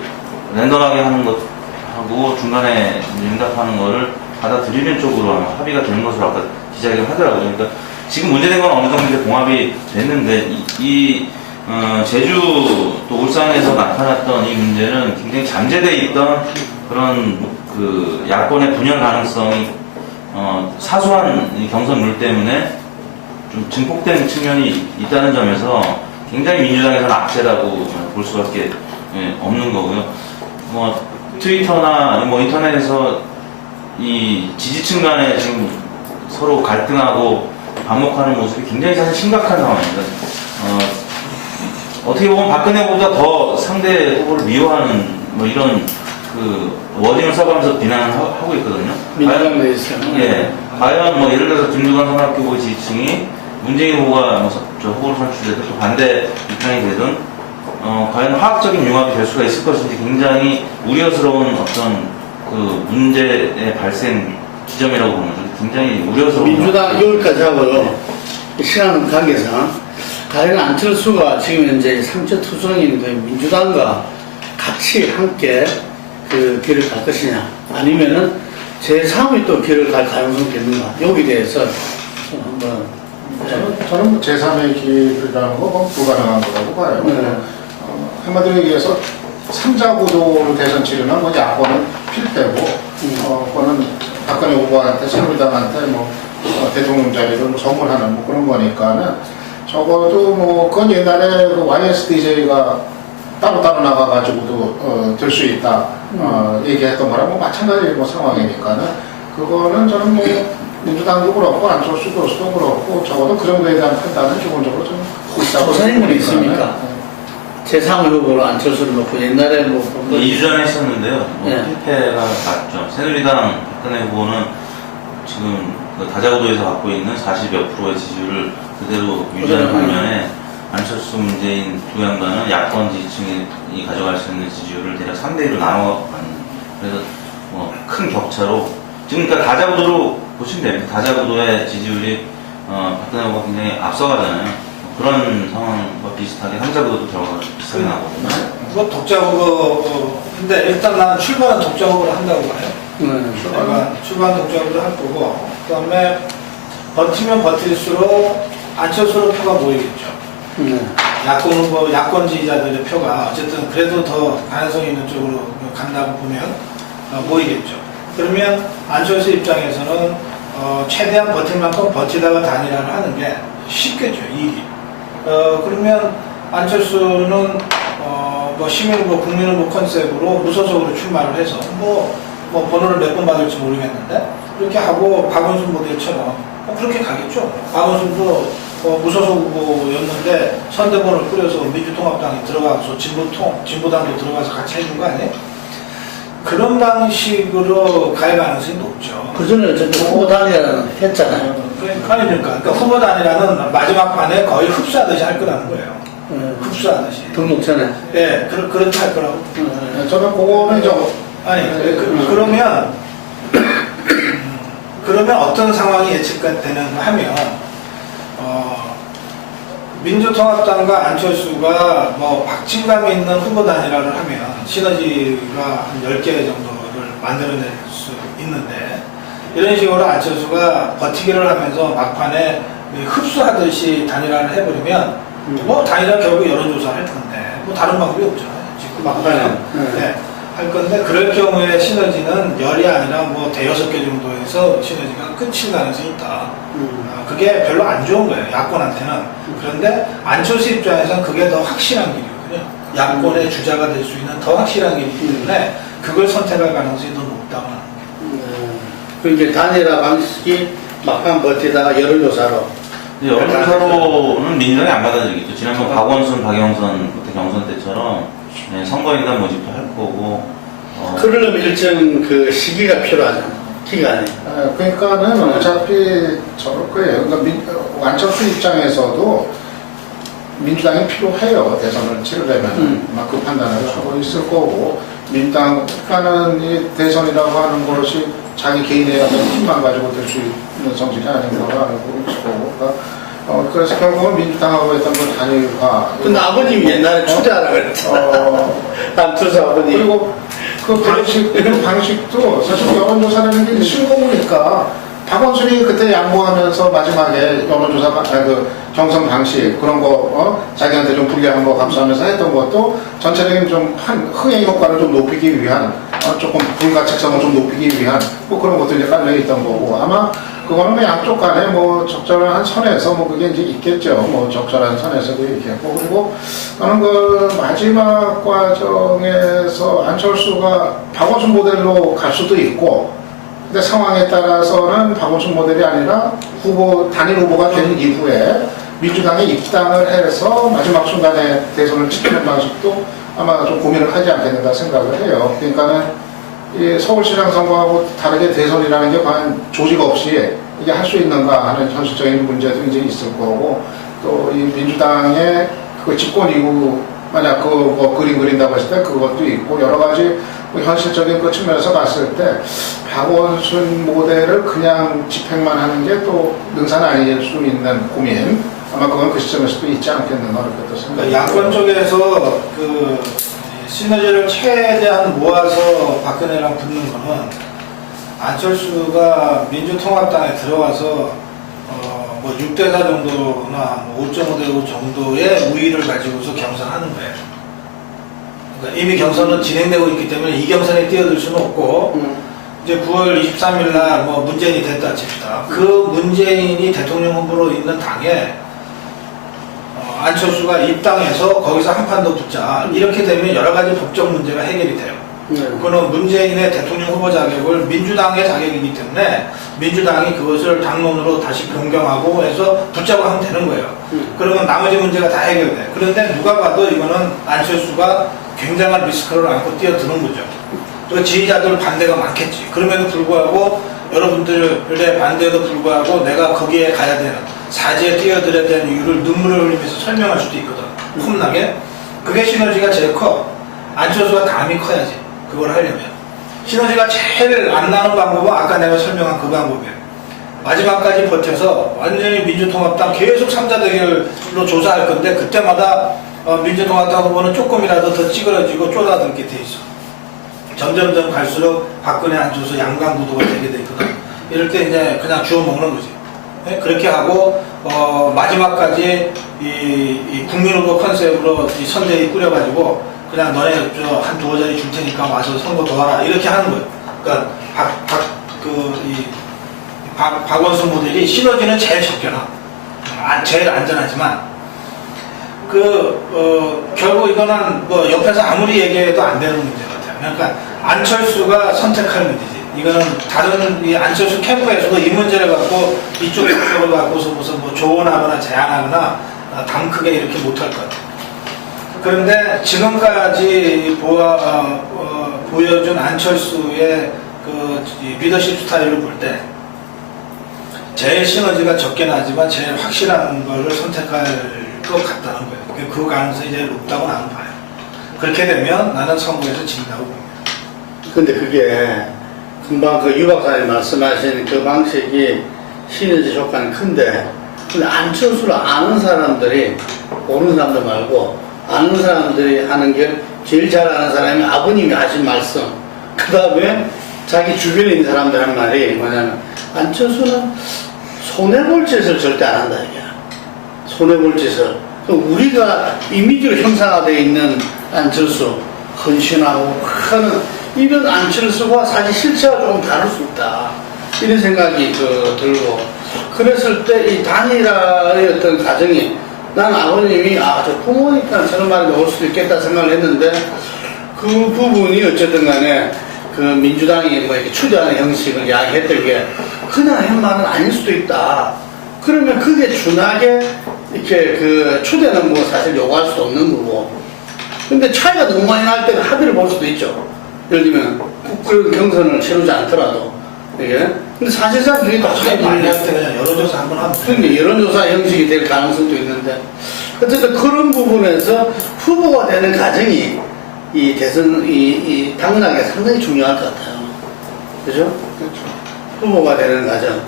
랜덤하게 하는 것하고 중간에 응답하는 거를 받아들이는 쪽으로 합의가 되는 것으로 아까 기자회견 하더라고요. 그러니까 지금 문제된 건 어느 정도 이제 봉합이 됐는데 제주 또 울산에서 나타났던 이 문제는 굉장히 잠재돼 있던 그런 그 야권의 분열 가능성이 사소한 이 경선 룰 때문에 좀 증폭된 측면이 있다는 점에서 굉장히 민주당에서는 악재라고 볼 수밖에 없는 거고요. 뭐 트위터나 뭐 인터넷에서 이 지지층 간에 지금 서로 갈등하고 반목하는 모습이 굉장히 사실 심각한 상황입니다. 어떻게 보면 박근혜 후보보다 더 상대 후보를 미워하는 뭐 이런 그 워딩을 써가면서 비난하고 있거든요. 민주당 내에서는. 예. 과연 뭐 예를 들어서 김두관 손학규 후보 지지층이 문재인 후보가 저 후보로 선출돼도 또 반대 입장이 되든 과연 화학적인 융합이 될 수가 있을 것인지 굉장히 우려스러운 어떤 그 문제의 발생 지점이라고 보는 거죠. 굉장히 우려스러운. 민주당 여기까지 하고요. 시간 관계상 과연 안철수가 지금 현재 상처 투성인 그 민주당과 같이 함께 그 길을 갈 것이냐 아니면은 제3의 또 길을 갈 가능성이 있는가 여기에 대해서 한번 저는 제3의 길이라는 거 불가능한 거라고 봐요. 네. 한마디로 얘기해서 3자 구도로 대선 치르면 뭐 야권은 필대고, 그거는 박근혜 후보한테 새누리당한테 뭐 대통령 자리를 뭐 선물하는 뭐 그런 거니까는 적어도 뭐 그건 옛날에 그 YSDJ가 따로따로 나가가지고도 될 수 있다 얘기했던 거랑 뭐 마찬가지 뭐 상황이니까는 그거는 저는 뭐 민주당도 그렇고 안철수도 그렇고 적어도 그 정도에 대한 판단은 기본적으로 좀 있다고 선생님은 있습니까? 제3의 후보로 안철수를 놓고 옛날에 뭐 2주 전에 했었는데요. 네. 실패가 맞죠. 새누리당 박근혜 후보는 지금 그 다자구도에서 갖고 있는 40여 프로의 지지율을 그대로 유지하는 반면에 안철수, 문재인 두 양반은 야권 지지층이 가져갈 수 있는 지지율을 대략 3대1로 나눠가는 그래서 큰 격차로 지금 그러니까 다자구도로 보시면 됩니다. 다자구도의 지지율이 박근혜 후보가 굉장히 앞서가잖아요. 그런 상황과 비슷하게 삼자구도도 결과가 비슷하게 나거든요. 그거 독자 후보, 근데 일단 나는 출발은 독자 후보를 한다고 봐요. 내가 출발은 독자 후보를 할 거고, 그 다음에 버티면 버틸수록 안철수로 표가 모이겠죠. 야권 후보, 야권 지지자들의 표가 어쨌든 그래도 더 가능성 있는 쪽으로 간다고 보면 모이겠죠. 그러면 안철수 입장에서는 최대한 버틸 만큼 버티다가 단일화를 하는 게 쉽겠죠, 일이. 그러면 안철수는 뭐 시민후보, 국민후보 컨셉으로 무소속으로 출마를 해서 뭐 번호를 몇 번 받을지 모르겠는데 그렇게 하고 박원순 모델처럼 그렇게 가겠죠. 박원순도 무소속 후보였는데 선대본을 꾸려서 민주통합당이 들어가서 진보당도 들어가서 같이 해준 거 아니에요? 그런 방식으로 갈 가능성이 높죠. 그 전에 어쨌든 후보 단일화는 했잖아요. 그러니까 후보 단일화는 마지막 판에 거의 흡사하듯이 할 거라는 거예요. 흡수하듯이. 등록 전에. 예, 그렇게 할 거라고. 저는 그거는 좀 아니, 그러면 어떤 상황이 예측되는가 하면, 민주통합당과 안철수가 뭐 박진감 있는 후보 단일화를 하면 시너지가 한 10개 정도를 만들어낼 수 있는데, 이런 식으로 안철수가 버티기를 하면서 막판에 흡수하듯이 단일화를 해버리면, 뭐 단일화 결국 여론조사를 할 건데, 뭐 다른 방법이 없잖아요. 지금 막판에. 네. 할 건데, 그럴 경우에 시너지는 열이 아니라 뭐 대여섯 개 정도에서 시너지가 끝일 가능성이 있다. 그게 별로 안 좋은 거예요, 야권한테는. 그런데 안철수 입장에서는 그게 더 확실한 길이거든요. 야권의 주자가 될 수 있는 더 확실한 길이기 때문에 그걸 선택할 가능성이 더 높다고 하는 거예요. 그 이제 단일화 방식이 막판 버티다가 여론조사로. 여론조사로는 민주당이 안 받아들이겠죠. 지난번 박원순, 박영선 그때 경선 때처럼 선거인단 모집도 할 거고. 그러려면 일정 그 시기가 필요하잖아. 기간이. 그러니까는 어차피 저럴 거예요. 그러니까 안철수 입장에서도 민주당이 필요해요. 대선을 치르려면 막 그 판단을 하고 있을 거고, 민주당과는 이 대선이라고 하는 것이 자기 개인의 어떤 힘만 가지고 될 수 있는 정신이 아닌 거라 알고 있을 거고. 그러니까 그래서 결국은 민주당하고 했던 그 단일화. 근데 아버님이 옛날에 초대하라고 그랬죠. 안철수 아버님. 그리고 그 방식도 사실 여론조사라는 게 쉬운 거 보니까 박원순이 그때 양보하면서 마지막에 여론조사, 그 경선 방식 그런 거 자기한테 좀 불리한 거 감수하면서 했던 것도 전체적인 좀 흥행 효과를 좀 높이기 위한 조금 불가책성을 좀 높이기 위한 뭐 그런 것도 이제 깔려 있던 거고, 아마 그거는 뭐 양쪽 간에 뭐 적절한 선에서 뭐 그게 이제 있겠죠. 뭐 적절한 선에서도 있겠고, 그리고 저는 그 마지막 과정에서 안철수가 박원순 모델로 갈 수도 있고, 근데 상황에 따라서는 박원순 모델이 아니라 단일 후보가 된 이후에 민주당에 입당을 해서 마지막 순간에 대선을 지키는 방식도 아마 좀 고민을 하지 않겠는가 생각을 해요. 그러니까는 이 서울시장 선거하고 다르게 대선이라는 게 과연 조직 없이 이게 할 수 있는가 하는 현실적인 문제도 이제 있을 거고, 또 이 민주당의 그 집권 이후 만약 그 뭐 그림 그린다고 했을 때 그것도 있고, 여러 가지 뭐 현실적인 그 측면에서 봤을 때 박원순 모델을 그냥 집행만 하는 게 또 능사는 아닐 수 있는 고민, 아마 그건 그 시점에서도 있지 않겠는가 그렇게 생각합니다. 그러니까 야권 쪽에서 그 시너지를 최대한 모아서 박근혜랑 붙는 거는, 안철수가 민주통합당에 들어와서 뭐 6대4 정도나 5.5대5 정도의 우위를 가지고서 경선하는 거예요. 그러니까 이미 경선은 진행되고 있기 때문에 이 경선에 뛰어들 수는 없고, 이제 9월 23일 날 뭐 문재인이 됐다 칩시다. 그 문재인이 대통령 후보로 있는 당에 안철수가 입당해서 거기서 한 판 더 붙자. 이렇게 되면 여러 가지 법적 문제가 해결이 돼요. 그거는 문재인의 대통령 후보 자격을 민주당의 자격이기 때문에 민주당이 그것을 당론으로 다시 변경하고 해서 붙자고 하면 되는 거예요. 그러면 나머지 문제가 다 해결돼. 그런데 누가 봐도 이거는 안철수가 굉장한 리스크를 안고 뛰어드는 거죠. 또 지지자들 반대가 많겠지. 그럼에도 불구하고 여러분들의 반대에도 불구하고 내가 거기에 가야 되는, 사지에 뛰어들어야 되는 이유를 눈물을 흘리면서 설명할 수도 있거든. 폼나게. 그게 시너지가 제일 커. 안철수가 감이 커야지. 그걸 하려면. 시너지가 제일 안 나는 방법은 아까 내가 설명한 그 방법이에요. 마지막까지 버텨서 완전히 민주통합당 계속 3자 대결로 조사할 건데, 그때마다 민주통합당 후보는 조금이라도 더 찌그러지고 쪼다들게 돼 있어. 점점점 갈수록 박근혜 안철수 양강구도가 되게 돼 있거든. 이럴 때 이제 그냥 주워 먹는 거지. 네? 그렇게 하고 마지막까지 이 국민후보 컨셉으로 이 선대위 꾸려가지고 그냥 너네 한 두어 자리 줄 테니까 와서 선거 도와라, 이렇게 하는 거예요. 그러니까 박원순 모델이 시너지는 제일 적게나 제일 안전하지만 결국 이거는 뭐 옆에서 아무리 얘기해도 안 되는 문제 같아요. 그러니까 안철수가 선택할 문제지. 이거는 다른 이 안철수 캠프에서도 이 문제를 갖고 이쪽 쪽으로 갖고서 무슨 뭐 조언하거나 제안하거나 당 크게 이렇게 못할 것 같아요. 그런데 지금까지 보여준 안철수의 그 리더십 스타일을 볼 때 제일 시너지가 적게 나지만 제일 확실한 거를 선택할 것 같다는 거예요. 그 가능성이 제일 높다고 나는 봐요. 그렇게 되면 나는 선거에서 진다고 봅니다. 근데 그게 금방 그 유 박사님 말씀하신 그 방식이 시너지 효과는 큰데, 근데 안철수를 아는 사람들이, 모르는 사람들 말고 아는 사람들이 하는 게 제일 잘 아는 사람이 아버님이 하신 말씀, 그 다음에 자기 주변에 있는 사람들 하는 말이 뭐냐면, 안철수는 손해볼 짓을 절대 안 한다 이게. 손해볼 짓을. 우리가 이미지로 형상화되어 있는 안철수, 헌신하고 하는 이런 안철수가 사실 실체가 조금 다를 수 있다, 이런 생각이 들고, 그랬을 때 이 단일화의 어떤 과정이, 난 아버님이 저 부모니까 저런 말이 나올 수도 있겠다 생각을 했는데, 그 부분이 어쨌든 간에 그 민주당이 뭐 이렇게 추대하는 형식을 이야기했던 게 그냥 한 말은 아닐 수도 있다. 그러면 그게 준하게 이렇게 그 추대는 뭐 사실 요구할 수도 없는 거고, 근데 차이가 너무 많이 날 때는 합의를 볼 수도 있죠. 예를 들면 그런 경선을 치르지 않더라도 이게. 근데 사실상 그게 다 차이 많이 할 때 그냥 여론조사 한번 하면 그러니까 여론조사 형식이 될 가능성도 있는데, 어쨌든 그런 부분에서 후보가 되는 과정이 이 대선 이 당락에 상당히 중요할 것 같아요. 그죠? 후보가 되는 과정.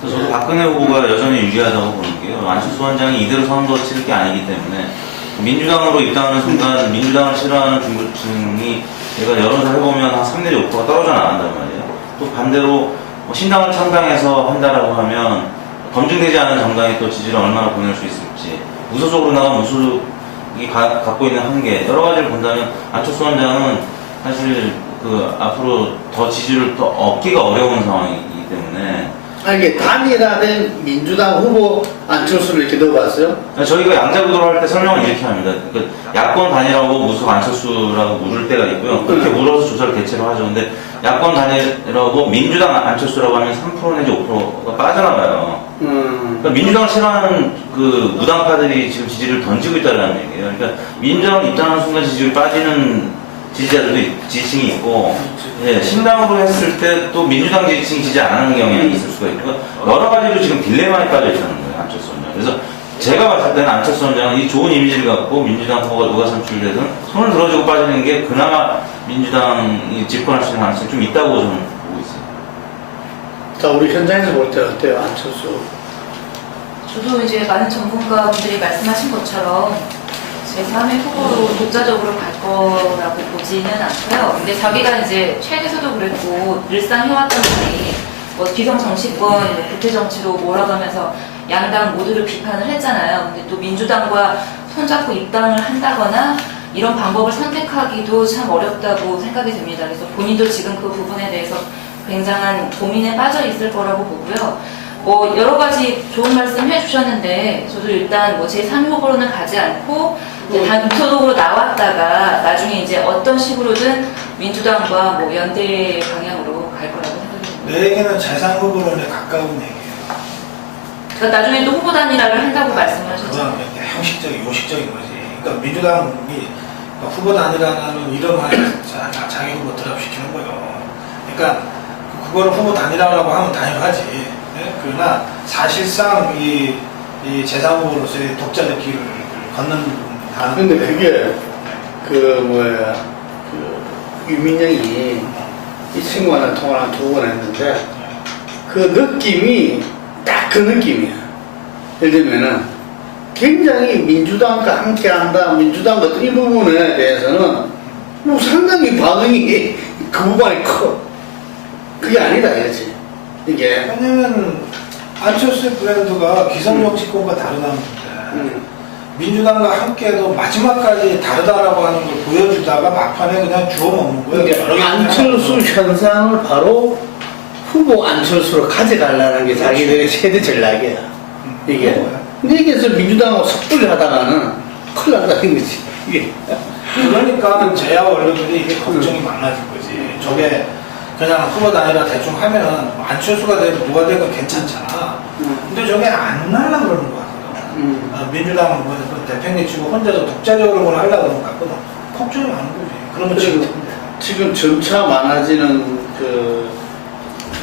그래서 저도 박근혜 후보가 여전히 유리하다고 보는 게요. 안철수 원장이 이대로 선거 치를 게 아니기 때문에 민주당으로 입당하는 순간 민주당을 싫어하는 중도층이 제가 여론조사 해보면 한 3 내지 5%가 떨어져 나간단 말이에요. 또 반대로 뭐 신당을 창당해서 한다라고 하면 검증되지 않은 정당이 또 지지를 얼마나 보낼 수 있을지, 무소속으로 나간 무소속이 갖고 있는 한계, 여러 가지를 본다면 안철수 원장은 사실 그 앞으로 더 지지를 더 얻기가 어려운 상황이기 때문에. 이게 단일화된 민주당 후보 안철수를 이렇게 넣어봤어요? 저희가 양자구도를 할 때 설명을 이렇게 합니다. 그러니까 야권 단일하고 무소속 안철수라고 물을 때가 있고요. 그렇게 물어서 조사를 대체로 하죠. 근데 야권 단일하고 민주당 안철수라고 하면 3% 내지 5%가 빠져나가요. 그러니까 민주당을 싫어하는 그 무당파들이 지금 지지를 던지고 있다는 얘기예요. 그러니까 민주당을 입당하는 순간 지지율이 빠지는 지지자들도 지지층이 있고, 예, 신당으로 했을 때 또 민주당 지지층이 지지 안 하는 경향이 있을 수가 있고, 여러 가지로 지금 딜레마에 빠져 있다는 거예요, 안철수 원장. 그래서 제가 봤을 때는 안철수 원장은 이 좋은 이미지를 갖고 민주당 후보가 누가 선출되든 손을 들어주고 빠지는 게 그나마 민주당이 집권할 수 있는 가능성이 좀 있다고 저는 보고 있어요. 자, 우리 현장에서 볼 때 어때요, 안철수? 저도 이제 많은 전문가분들이 말씀하신 것처럼 제3의 후보로 독자적으로 갈 거라고 보지는 않고요. 근데 자기가 이제 최근에서도 그랬고 늘상 해왔던 말이 뭐 기성 정치권, 구태 정치로 몰아가면서 양당 모두를 비판을 했잖아요. 근데 또 민주당과 손잡고 입당을 한다거나 이런 방법을 선택하기도 참 어렵다고 생각이 됩니다. 그래서 본인도 지금 그 부분에 대해서 굉장한 고민에 빠져 있을 거라고 보고요. 뭐 여러 가지 좋은 말씀 해주셨는데 저도 일단 뭐 제3 후보로는 가지 않고 단소속으로 나왔다가 나중에 이제 어떤 식으로든 민주당과 뭐 연대 방향으로 갈 거라고 생각합니다. 내 얘기는 제3 후보론에 가까운 얘기예요. 그러니까 나중에 또 후보 단일화를 한다고 말씀을 하셨죠. 그건 형식적인, 요식적인 거지. 그러니까 민주당이 후보 단일화라는 이름하에 자기 후보 드랍시키는 거예요. 그러니까 그거를 후보 단일화라고 하면 단일화지. 네? 그러나 사실상 이 제3 후보로서의 독자적 길을 걷는 부분이 다른. 근데 그게 그 유민영이 이 친구와는 통화를 한 2번 했는데 그 느낌이 딱 그 느낌이야. 예를 들면은 굉장히 민주당과 함께 한다, 민주당 같은 이 부분에 대해서는 뭐 상당히 반응이 그 부분이 커. 그게 아니다 이거지. 이게 왜냐면 안철수의 브랜드가 기성정치권과 다르다는 건데 민주당과 함께해도 마지막까지 다르다라고 하는 걸 보여주다가 막판에 그냥 주워먹는 거예요. 그러니까 안철수 현상을 바로 후보 안철수로 가져가려는 게 자기들의 세대 전략이야. 이게. 근데 이게 민주당하고 섣불리 하다가는 큰일 난다는 거지. 이게. 그러니까 제야 원로들이 이게 걱정이 많아진 거지. 저게 그냥 후보 단일화 대충 하면은 안철수가 되고 누가 되고 괜찮잖아. 근데 저게 안 날라 그러는 거 같거든. 민주당은 뭐 대표님 치고 혼자서 독자적으로 뭘 하려고 그러는 거 같거든. 걱정이 많은 거지. 그러면 지금 점차 많아지는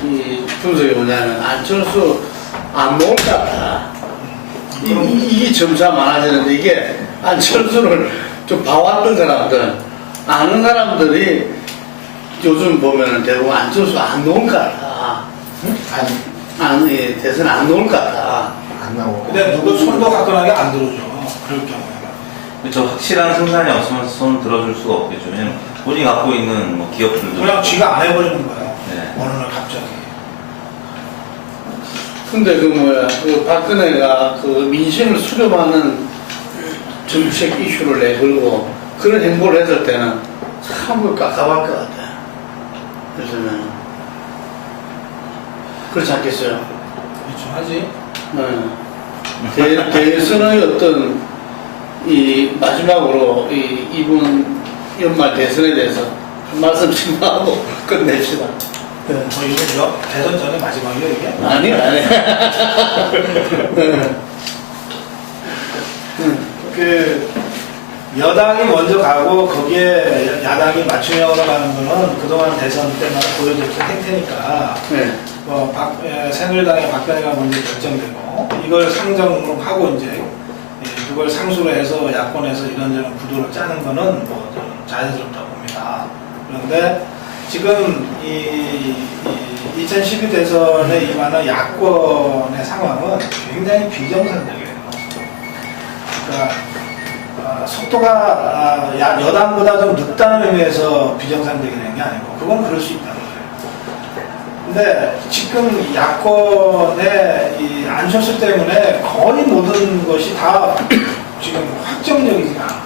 이 분석이 뭐냐면 안철수 안 먹을 것 같다. 이게 점차 많아지는데 이게 안철수를 좀 봐왔던 사람들, 아는 사람들이 요즘 보면은 대부분 안철수 안 나올 것 같아. 예, 대선 안 나올 것 같아. 안 나오고. 근데 누구 손도 가끔하게 안 들어줘. 그럴 경우에는. 그렇죠. 확실한 생산이 없으면 손 들어줄 수가 없겠죠. 왜냐면 본인이 갖고 있는 뭐 기업들도 그냥 쥐가 안 해버리는 거예요. 네. 어느 날 갑자기. 근데 그 박근혜가 그 민심을 수렴하는 정책 이슈를 내걸고 그런 행보를 했을 때는 참 깝깝할 것 같아. 요즘에는. 그렇지 않겠어요? 그렇죠. 하지. 대선의 어떤 이 마지막으로 이분 연말 대선에 대해서 한 말씀씩 하고 끝냅시다. 이거죠? 대선 전에 마지막이에요, 이게? 아니. 그, 여당이 먼저 가고, 거기에 야당이 맞춤형으로 가는 거는 그동안 대선 때마다 보여줬던 행태니까, 새누리당의 박근혜가 먼저 결정되고, 이걸 상정으로 하고 이제, 그걸 상수로 해서 야권에서 이런저런 구도를 짜는 거는 뭐 저는 자연스럽다고 봅니다. 그런데 지금 이 2012 대선에 임하는 야권의 상황은 굉장히 비정상적이에요. 그러니까 속도가 여당보다 좀 늦다는 의미에서 비정상적인 게 아니고 그건 그럴 수 있다는 거예요. 근데 지금 야권의 이 안철수 때문에 거의 모든 것이 다 지금 확정적이지 않아.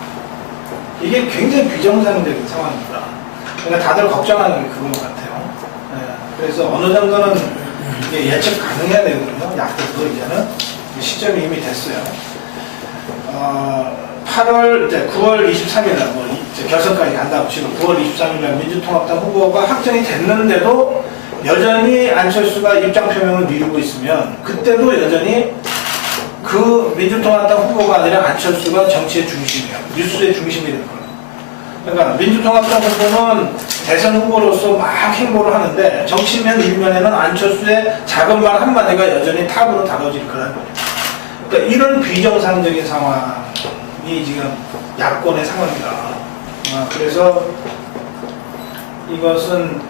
이게 굉장히 비정상적인 상황입니다. 그러니까 다들 걱정하는 게 그건 것 같아요. 네. 그래서 어느 정도는 이게 예측 가능해야 되거든요. 야권도 이제는 시점이 이미 됐어요. 9월 23일 날 결선까지 간다고 치고 9월 23일 날 민주통합당 후보가 확정이 됐는데도 여전히 안철수가 입장 표명을 미루고 있으면 그때도 여전히 그 민주통합당 후보가 아니라 안철수가 정치의 중심이에요. 뉴스의 중심이 될 거예요. 그러니까 민주통합당 후보는 대선 후보로서 막 행보를 하는데 정치면 일면에는 안철수의 작은 말 한마디가 여전히 탑으로 다뤄질 거라는 거죠. 그러니까 이런 비정상적인 상황이 지금 야권의 상황이다. 그래서 이것은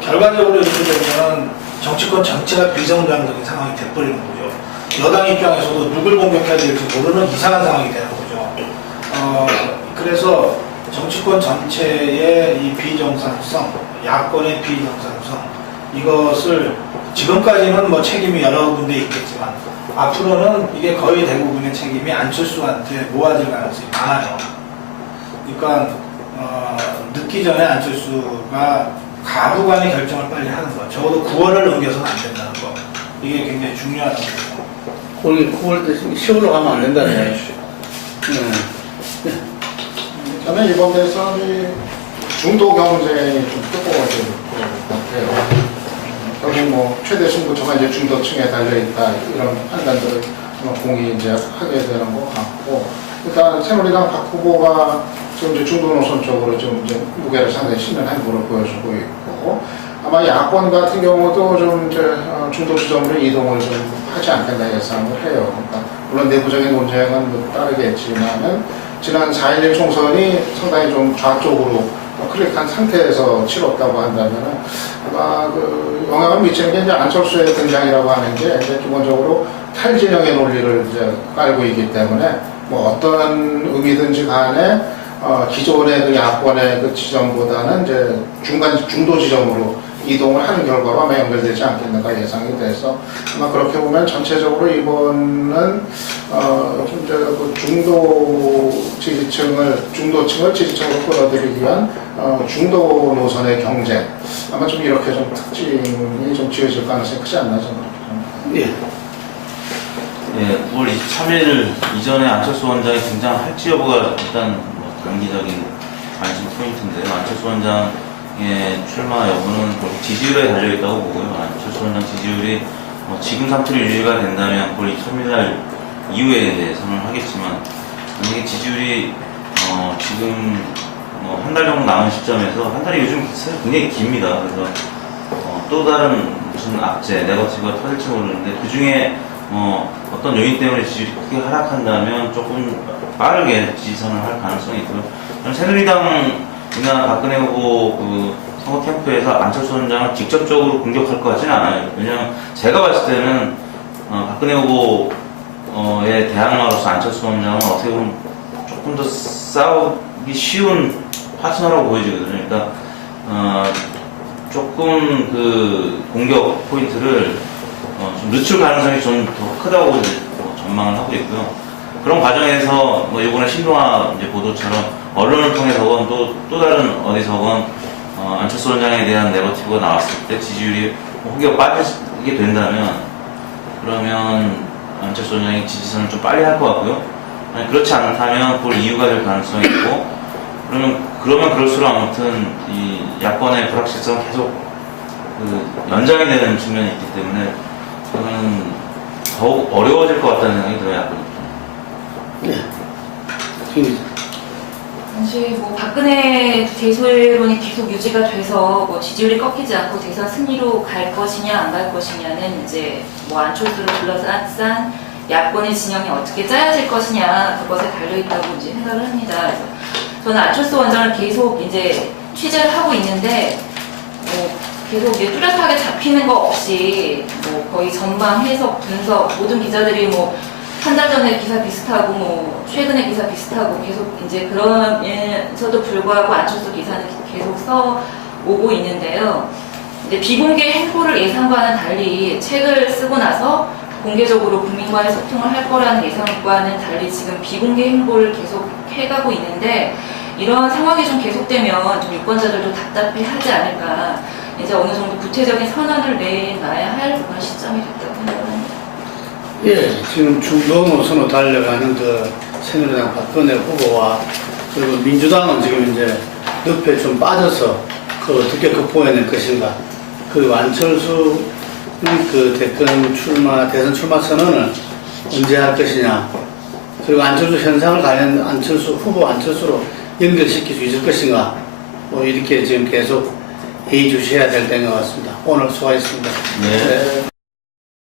결과적으로 이렇게 되면 정치권 전체가 비정상적인 상황이 돼버리는 거죠. 여당 입장에서도 누굴 공격해야 될지 모르는 이상한 상황이 되는 거죠. 그래서 정치권 전체의 이 비정상성, 야권의 비정상성, 이것을 지금까지는 뭐 책임이 여러 군데 있겠지만 앞으로는 이게 거의 대부분의 책임이 안철수한테 모아질 가능성이 많아요. 그러니까 늦기 전에 안철수가 가부간의 결정을 빨리 하는 거, 적어도 9월을 넘겨서는 안 된다는 거, 이게 굉장히 중요하다고 봅니다. 9월 때 10월로 가면 안 된다네. 저는 이번 대선이 중도 경쟁이 좀 뜨거워질 것 같아요. 결국 뭐 최대 승부처가 이제 중도층에 달려있다 이런 판단들을 공이 이제 하게 되는 것 같고, 일단 새누리당 박 후보가 지금 이제 중도 노선 쪽으로 좀 이제 무게를 상당히 싣는 행보를 보여주고 있고, 아마 야권 같은 경우도 좀 이제 중도 지점으로 이동을 좀 하지 않겠나 예상을 해요. 그러니까 물론 내부적인 논쟁은 뭐 따르겠지만은 지난 4.11 총선이 상당히 좀 좌쪽으로 클릭한 상태에서 치렀다고 한다면은 아마 그 영향을 미치는 게 이제 안철수의 등장이라고 하는 게 이제 기본적으로 탈진영의 논리를 이제 깔고 있기 때문에 뭐 어떤 의미든지 간에 기존의 그 야권의 그 지점보다는 이제 중도 지점으로 이동을 하는 결과로 아마 연결되지 않겠는가 예상이 돼서 아마 그렇게 보면 전체적으로 이번은 좀 이제 그 중도층을 지지층으로 끌어들이기 위한 중도 노선의 경쟁 아마 좀 이렇게 좀 특징이 좀 지어질 가능성이 크지 않나 저는 그렇게 봅니다. 예, 9월 23일 이전에 안철수 원장이 등장할지 여부가 일단 뭐 단기적인 관심 포인트인데요. 안철수 원장의 출마 여부는 지지율에 달려있다고 보고요. 안철수 원장 지지율이 지금 상태로 유지가 된다면 9월 23일 이후에 대해서는 하겠지만, 만약에 지지율이 지금 한 달 정도 남은 시점에서, 한 달이 요즘 사실 굉장히 깁니다. 그래서 또 다른 무슨 악재, 네거티브가 터질지 모르는데 그 중에 어떤 요인 때문에 지지율이 크게 하락한다면 조금 빠르게 지지선을 할 가능성이 있고요. 저는 새누리당이나 박근혜 후보 그 선거 캠프에서 안철수 원장을 직접적으로 공격할 것 같지는 않아요. 왜냐하면 제가 봤을 때는 박근혜 후보에 대항마로서 안철수 원장은 어떻게 보면 조금 더 싸우기 쉬운 파트너라고 보여지거든요. 그러니까 조금 그 공격 포인트를 좀 늦출 가능성이 좀 더 크다고 이제 전망을 하고 있고요. 그런 과정에서 뭐 이번에 신동아 이제 보도처럼 언론을 통해서건 또 다른 어디서건 안철수 원장에 대한 네거티브가 나왔을 때 지지율이 혹여 빠지게 된다면 그러면 안철수 원장이 지지선을 좀 빨리 할 것 같고요. 아니, 그렇지 않다면 볼 이유가 될 가능성이 있고 그러면 그럴수록 아무튼 이 야권의 불확실성 계속 그 연장이 되는 측면이 있기 때문에 저는 더욱 어려워질 것 같다는 생각이 들어요. 야권이. 네. 사실 뭐 박근혜 대소론이 계속 유지가 돼서 뭐 지지율이 꺾이지 않고 대선 승리로 갈 것이냐 안 갈 것이냐는 이제 뭐 안철수를 둘러싼 야권의 진영이 어떻게 짜여질 것이냐 그것에 달려 있다고 이제 생각을 합니다. 그래서 저는 안철수 원장을 계속 이제 취재를 하고 있는데 뭐 계속 이제 뚜렷하게 잡히는 거 없이 뭐 거의 전망, 해석, 분석 모든 기자들이 뭐 한 달 전에 기사 비슷하고 뭐 최근에 기사 비슷하고 계속 이제 그러면서도 불구하고 안철수 기사는 계속 써오고 있는데요. 이제 비공개 행보를 예상과는 달리 책을 쓰고 나서 공개적으로 국민과의 소통을 할 거라는 예상과는 달리 지금 비공개 행보를 계속 해가고 있는데 이런 상황이 좀 계속되면 좀 유권자들도 답답해하지 않을까. 이제 어느 정도 구체적인 선언을 내놔야 할 그런 시점이 됐다고 생각합니다. 예, 지금 중도노선으로 달려가는 그 새누리당 박근혜 후보와 그리고 민주당은 지금 이제 늪에 좀 빠져서 그 어떻게 극복해낼 것인가. 그리고 안철수 그 대선 출마 선언을 언제 할 것이냐. 그리고 안철수 현상을 안철수 후보 안철수로 연결시킬 수 있을 것인가. 뭐 이렇게 지금 계속 회의 주시해야 될 때인 것 같습니다. 오늘 수고하셨습니다. 네.